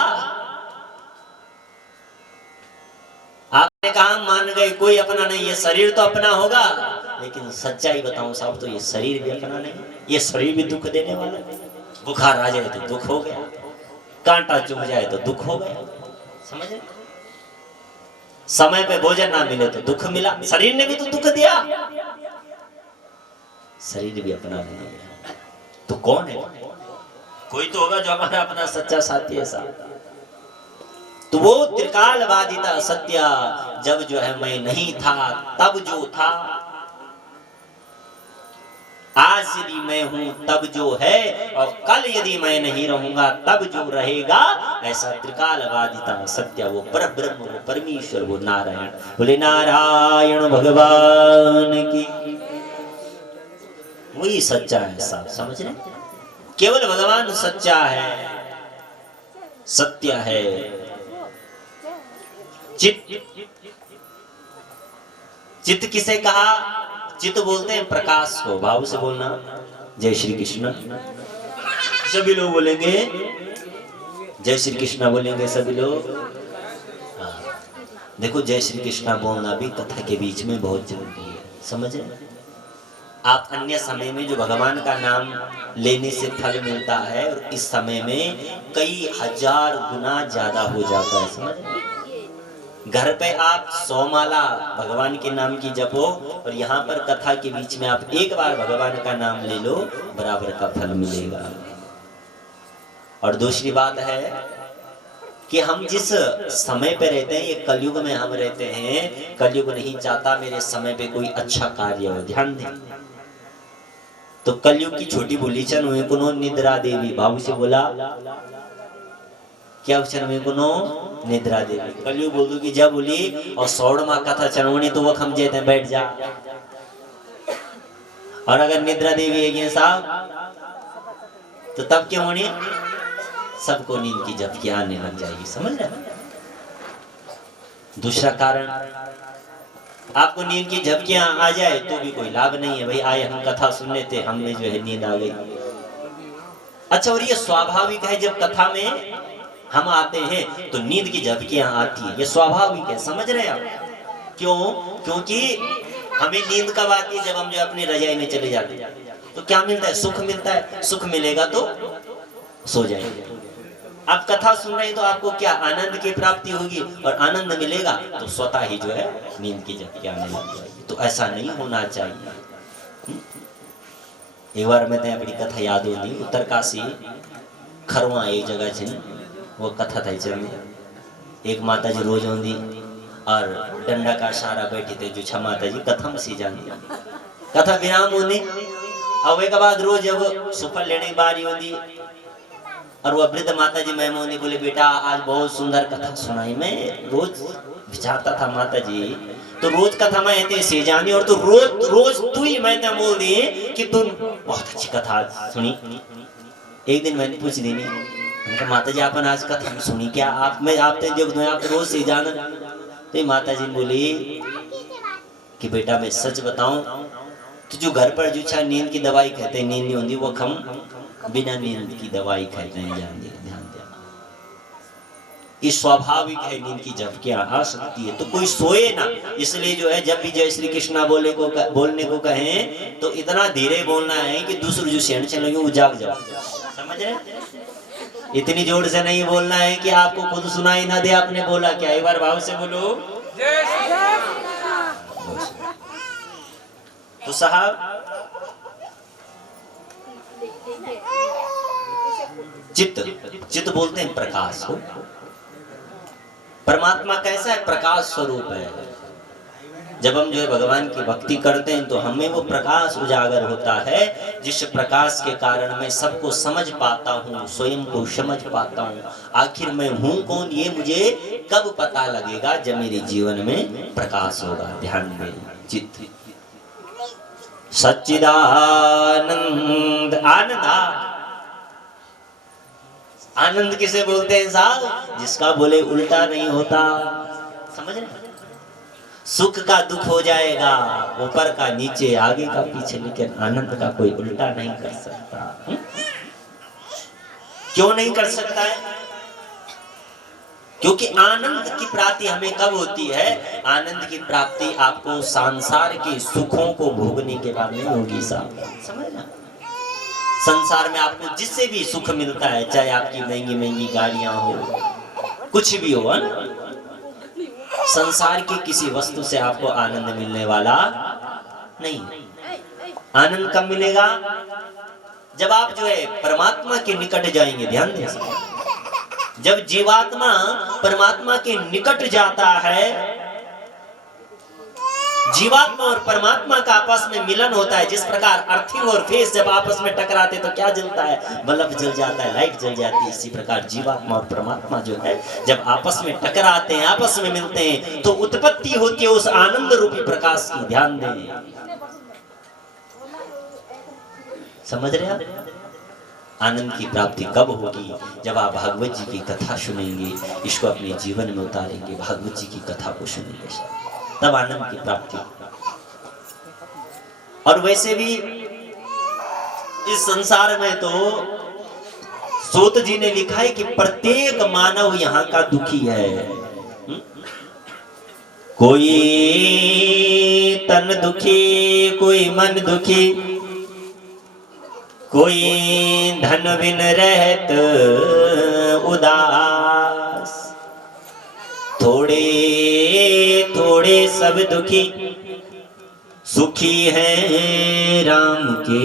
आपने कहा मान गए कोई अपना नहीं, ये शरीर तो अपना होगा, लेकिन सच्चाई बताऊं साहब तो ये शरीर भी अपना नहीं। ये शरीर भी दुख देने वाला है। बुखार आ जाए तो दुख हो गया, कांटा चुभ जाए तो दुख हो गया। समझ रहे? समय पे भोजन ना मिले तो दुख मिला। शरीर ने भी तो दुख दिया, शरीर भी अपना नहीं है। तो कौन है? कोई तो होगा जो हमारा अपना सच्चा साथी है साहब। तो वो त्रिकालवादिता सत्य, जब जो है मैं नहीं था तब जो था, आज यदि मैं हूं तब जो है, और कल यदि मैं नहीं रहूंगा तब जो रहेगा, ऐसा त्रिकालवादिता सत्य। वो पर ब्रह्म, वो परमेश्वर, वो नारायण। बोले नारायण भगवान की। वही सच्चा है साहब। समझ रहे? केवल भगवान सच्चा है, सत्य है। चित, चित किसे कहा? चित बोलते हैं प्रकाश को। भाव से बोलना जय श्री कृष्ण। सभी लोग बोलेंगे जय श्री कृष्ण, बोलेंगे सभी लोग। देखो जय श्री कृष्ण बोलना भी कथा के बीच में बहुत जरूरी है। समझे? आप अन्य समय में जो भगवान का नाम लेने से फल मिलता है, और इस समय में कई हजार गुना ज्यादा हो जाता है। समझ? घर पे आप 100 माला भगवान के नाम की जपो, और यहाँ पर कथा के बीच में आप एक बार भगवान का नाम ले लो, बराबर का फल मिलेगा। और दूसरी बात है कि हम जिस समय पे रहते हैं, ये कलयुग में हम रहते हैं। कलयुग नहीं चाहता मेरे समय पे कोई अच्छा कार्य हो। ध्यान दें, तो कलयुग की छोटी बोलीचन हुए कुनो निद्रा देवी। बाबू से बोला क्या उच्चारण में? कुनो निद्रा देवी कलयुग बोल दो कि जब बोली और 16वां कथा चढ़वनी तो वो हम जेते बैठ जा। और अगर निद्रा देवी है साहब तो तब क्या होनी, सबको नींद की झपकियां आने लग जाएगी, समझ रहे। दूसरा कारण, आपको नींद की झपकियां आ जाए तो भी कोई लाभ नहीं है। भाई आए हम कथा सुनने थे, हमें जो है नींद आ गई। अच्छा, और ये स्वाभाविक है, जब कथा में हम आते हैं तो नींद की झपकियां आती है, ये स्वाभाविक है, समझ रहे हैं आप। क्यों? क्योंकि हमें नींद कब आती है? जब हम जो अपनी रजाई में चले जाते हैं तो क्या मिलता है? सुख मिलता है। सुख मिलेगा तो सो जाएंगे। आप कथा सुन रहे हैं तो आपको क्या आनंद की प्राप्ति होगी, और आनंद मिलेगा तो स्वतः ही जो है नींद की झपकियां आने लग जाएगी। तो ऐसा नहीं होना चाहिए। एक बार मैं अपनी कथा याद होती, उत्तरकाशी खरवा एक जगह थी, वो कथा था चल, एक माता जी रोज होंगी और डंडा का सहारा बैठी थे, जो छह माता जी कथम सी जानी कथा विराम होनी। अब एक बाद रोज जब सुफल लेने की बारी होती और वह वृद्ध माता जी मेमोनी बोले, बेटा आज बहुत सुंदर कथा सुनाई। मैं रोज विचारता था माता जी, तो रोज कथा में ऐसे से जानी, और तो रोज रोज तू ही मैं बोल दी कि तू बहुत अच्छी कथा सुनी। एक दिन मैंने पूछ दी नहीं, माता जी आपने आज कथा सुनी क्या? आप मैं आप रोज से जाना। तो माता जी बोली कि बेटा मैं सच बताऊं तो जो घर पर जो नींद की दवाई कहते हैं, नींद नहीं होती, वो हम बिना नींद की दवाई खाते हैं। ध्यान देना, ये स्वाभाविक है, नींद की झपकियां आ सकती है, तो कोई सोए ना। इसलिए जो है जब भी जय श्री कृष्णा बोलने को कहें तो इतना धीरे बोलना है कि दूसरे जो सेंड चलेंगे वो जाग जाओ, समझ रहे? इतनी जोर से नहीं बोलना है कि आपको खुद सुनाई ना दे आपने बोला क्या। एक बार भाव से बोलो तो साहब, चित्त बोलते हैं प्रकाश को। परमात्मा कैसा है? प्रकाश स्वरूप है। जब हम जो है भगवान की भक्ति करते हैं तो हमें वो प्रकाश उजागर होता है, जिस प्रकाश के कारण मैं सबको समझ पाता हूँ, स्वयं को समझ पाता हूँ। आखिर मैं हूँ कौन, ये मुझे कब पता लगेगा? जब मेरे जीवन में प्रकाश होगा। ध्यान में चित्त सच्चिदानंद आनंद। आनंद किसे बोलते हैं साहब? जिसका बोले उल्टा नहीं होता, समझ रहे? सुख का दुख हो जाएगा, ऊपर का नीचे, आगे का पीछे, लेकिन आनंद का कोई उल्टा नहीं कर सकता। क्यों नहीं कर सकता है? क्योंकि आनंद की प्राप्ति हमें कब होती है? आनंद की प्राप्ति आपको संसार के सुखों को भोगने के बाद नहीं होगी साहब, समझना। संसार में आपको जिससे भी सुख मिलता है, चाहे आपकी महंगी महंगी गाड़ियां हो, कुछ भी हो, है ना, संसार की किसी वस्तु से आपको आनंद मिलने वाला नहीं। आनंद कब मिलेगा? जब आप जो है परमात्मा के निकट जाएंगे। ध्यान दें, जब जीवात्मा परमात्मा के निकट जाता है, जीवात्मा और परमात्मा का आपस में मिलन होता है। जिस प्रकार अर्थिंग और फेस जब आपस में टकराते तो क्या जलता है? बल्ब जल जाता है, लाइट जल जाती है। इसी प्रकार जीवात्मा और परमात्मा जो है जब आपस में टकराते हैं, आपस में मिलते हैं, तो उत्पत्ति होती है उस आनंद रूपी प्रकाश की। ध्यान दें, समझ रहे हैं? आनंद की प्राप्ति कब होगी? जब आप भागवत जी की कथा सुनेंगे, इसको अपने जीवन में उतारेंगे, भागवत जी की कथा को सुनेंगे, तब आनंद की प्राप्ति। और वैसे भी इस संसार में तो सूत जी ने लिखा है कि प्रत्येक मानव यहाँ का दुखी है। कोई तन दुखी, कोई मन दुखी, कोई धन बिन रहत उदास, थोड़े थोड़े सब दुखी, सुखी है राम के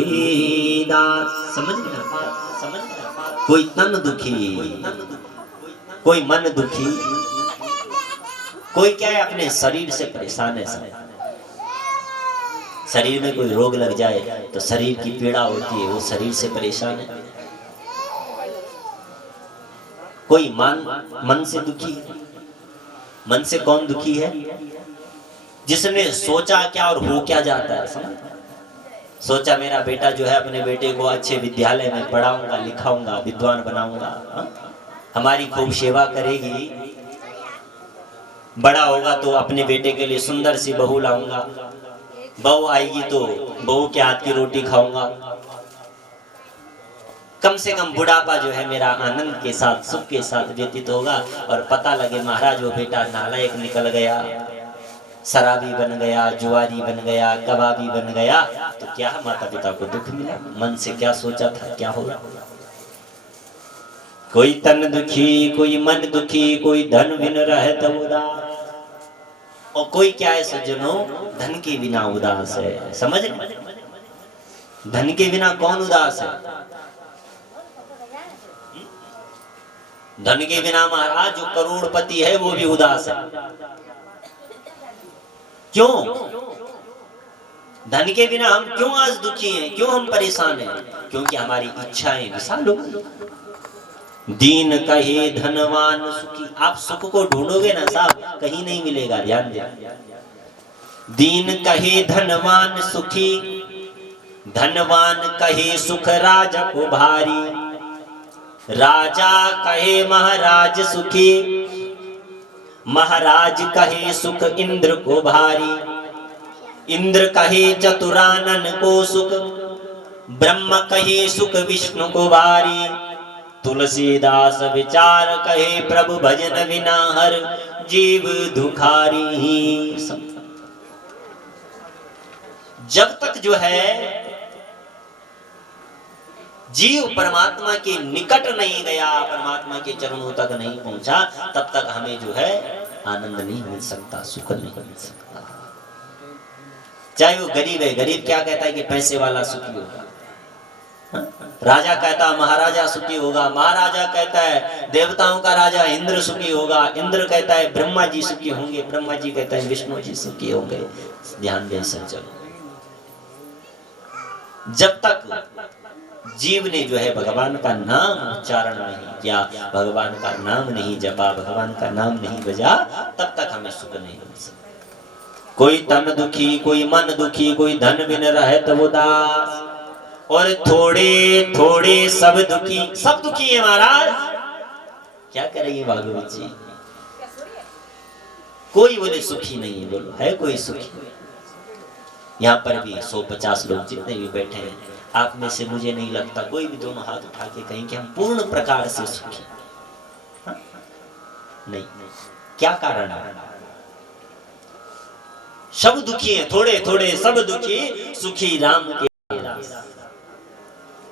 दास। समझ गया? समझ गया? कोई तन दुखी, कोई मन दुखी, कोई क्या है अपने शरीर से परेशान है। सब शरीर में कोई रोग लग जाए तो शरीर की पीड़ा होती है, वो शरीर से परेशान है। कोई मन से दुखी, मन से कौन दुखी है? जिसने सोचा क्या और हो क्या जाता है। समझ? सोचा मेरा बेटा जो है, अपने बेटे को अच्छे विद्यालय में पढ़ाऊंगा, लिखाऊंगा, विद्वान बनाऊंगा, हमारी खूब सेवा करेगी, बड़ा होगा तो अपने बेटे के लिए सुंदर सी बहू लाऊंगा, बहू आएगी तो बहू के हाथ की रोटी खाऊंगा, कम से कम बुढ़ापा जो है मेरा आनंद के साथ, सुख के साथ व्यतीत होगा। और पता लगे महाराज वो बेटा नालायक निकल गया, शराबी बन गया, जुआरी बन गया, कबाबी बन गया, तो क्या माता पिता को दुख मिला? मन से क्या सोचा था क्या होगा? कोई तन दुखी, कोई मन दुखी, कोई धन बिन रहत उदास, और कोई क्या है सज्जनों, धन के बिना उदास है। समझ? धन के बिना कौन उदास है? धन के बिना महाराज जो करोड़पति है वो भी उदास है। क्यों? धन के बिना हम क्यों आज दुखी हैं, क्यों हम परेशान हैं? क्योंकि हमारी इच्छाएं विशाल हो गई। दीन कहे धनवान सुखी, आप सुख को ढूंढोगे ना साहब, कहीं नहीं मिलेगा, ध्यान दे। दीन कहे धनवान सुखी, धनवान कहे सुख राजा को भारी, राजा कहे महाराज सुखी, महाराज कहे सुख इंद्र को भारी, इंद्र कहे चतुरानन को सुख, ब्रह्म कहे सुख विष्णु को भारी, तुलसीदास विचार कहे प्रभु भजन बिना हर जीव दुखारी। जब तक जो है जीव परमात्मा के निकट नहीं गया, परमात्मा के चरणों तक नहीं पहुंचा, तब तक हमें जो है आनंद नहीं मिल सकता, सुख नहीं मिल सकता। चाहे वो गरीब है, गरीब क्या कहता है कि पैसे वाला सुखी होगा, राजा कहता है महाराजा सुखी होगा, महाराजा कहता है देवताओं का राजा इंद्र सुखी होगा, इंद्र कहता है ब्रह्मा जी सुखी होंगे, ब्रह्मा जी कहता है विष्णु जी सुखी होंगे। ध्यान दें सज्जनों, जब तक जीव ने जो है भगवान का नाम उच्चारण नहीं किया, भगवान का नाम नहीं जपा, भगवान का नाम नहीं बजा, तब तक हमें सुख नहीं मिल सकता। कोई तन दुखी, कोई मन दुखी, कोई धन बिन रहत उदास, और थोड़े थोड़े सब दुखी, सब दुखी है महाराज। क्या करेंगे भागवत जी? कोई बोले सुखी नहीं है, बोलो है कोई सुखी? यहाँ पर भी 150 लोग जितने भी बैठे हैं, आप में से मुझे नहीं लगता कोई भी दोनों हाथ उठा के कहें कि हम पूर्ण प्रकार से सुखी। नहीं, क्या कारण है? सब दुखी हैं, थोड़े थोड़े सब दुखी, सुखी राम के।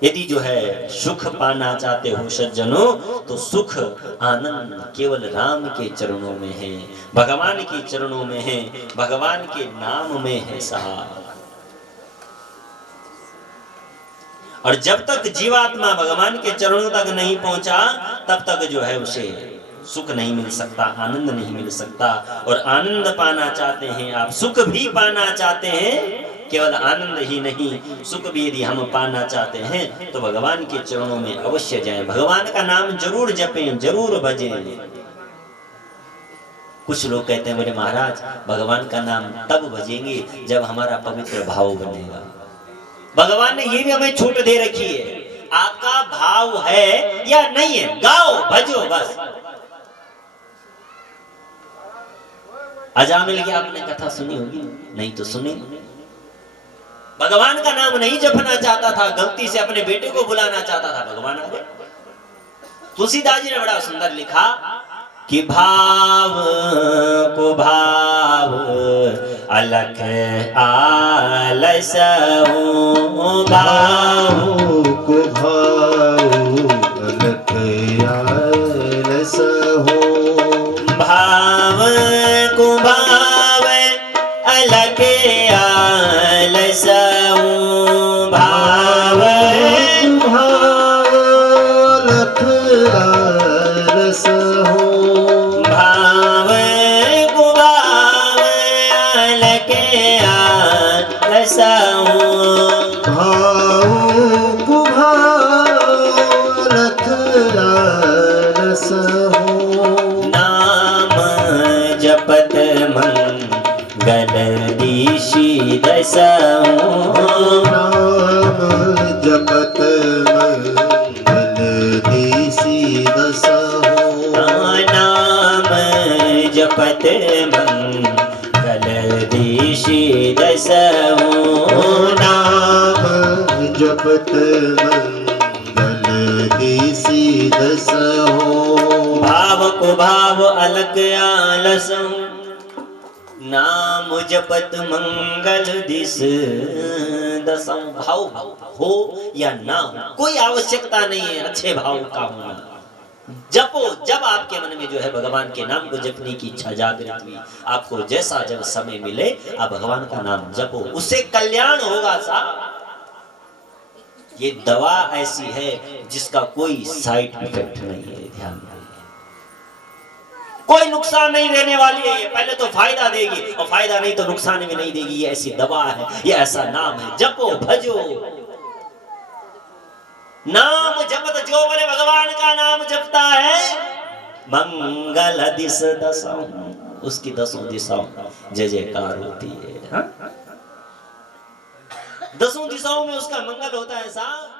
यदि जो है सुख पाना चाहते हो सज्जनों, तो सुख आनंद केवल राम के चरणों में है, भगवान के चरणों में है, भगवान के नाम में है साहब। और जब तक जीवात्मा भगवान के चरणों तक नहीं पहुंचा, तब तक जो है उसे सुख नहीं मिल सकता, आनंद नहीं मिल सकता। और आनंद पाना चाहते हैं आप, सुख भी पाना चाहते हैं, केवल आनंद ही नहीं सुख भी यदि हम पाना चाहते हैं, तो भगवान के चरणों में अवश्य जाएं, भगवान का नाम जरूर जपें, जरूर भजें। कुछ लोग कहते हैं बोले महाराज भगवान का नाम तब भजेंगे जब हमारा पवित्र भाव बनेगा। भगवान ने ये भी हमें छूट दे रखी है, आपका भाव है या नहीं है, गाओ भजो बस। अजामिल की आपने कथा सुनी होगी, नहीं तो सुनी। भगवान का नाम नहीं जपना चाहता था, गलती से अपने बेटे को बुलाना चाहता था, भगवान आ गए। तुलसीदास जी ने बड़ा सुंदर लिखा कि भाव को भाव अलख आलसहु, भाव को भाव अलख आलसहु, भाव को भाव अलख आलसहु, भाव भाव अलख आलसहु, भाव को भाव अलख आलसहु, भाव को भाव अलख आलसहु, नाम जप दिशि दसहु नाम जपत मंगल दिशि दसहु नाम जपत मंगल दिशि दसहु नाम जपत मंगल दिशि दसहु भाव को भाव अलग आलसहु नाम जपत मंगल दिस दसम भाव हो या ना कोई आवश्यकता नहीं है अच्छे भाव का होना। जपो, जब आपके मन में जो है भगवान के नाम को जपने की इच्छा जागृत हुई, आपको जैसा जब समय मिले आप भगवान का नाम जपो, उससे कल्याण होगा साहब। ये दवा ऐसी है जिसका कोई साइड इफेक्ट नहीं है, ध्यान रखिए, कोई नुकसान नहीं देने वाली है। ये पहले तो फायदा देगी और फायदा नहीं तो नुकसान भी नहीं देगी। ये ऐसी दवा है, ये ऐसा नाम है। जपो भजो, नाम जपत जो बोले भगवान का नाम जपता है मंगल दिस दसों, उसकी दसों दिशाओं जय जयकार होती है। दसों दिशाओं में उसका मंगल होता है साहब।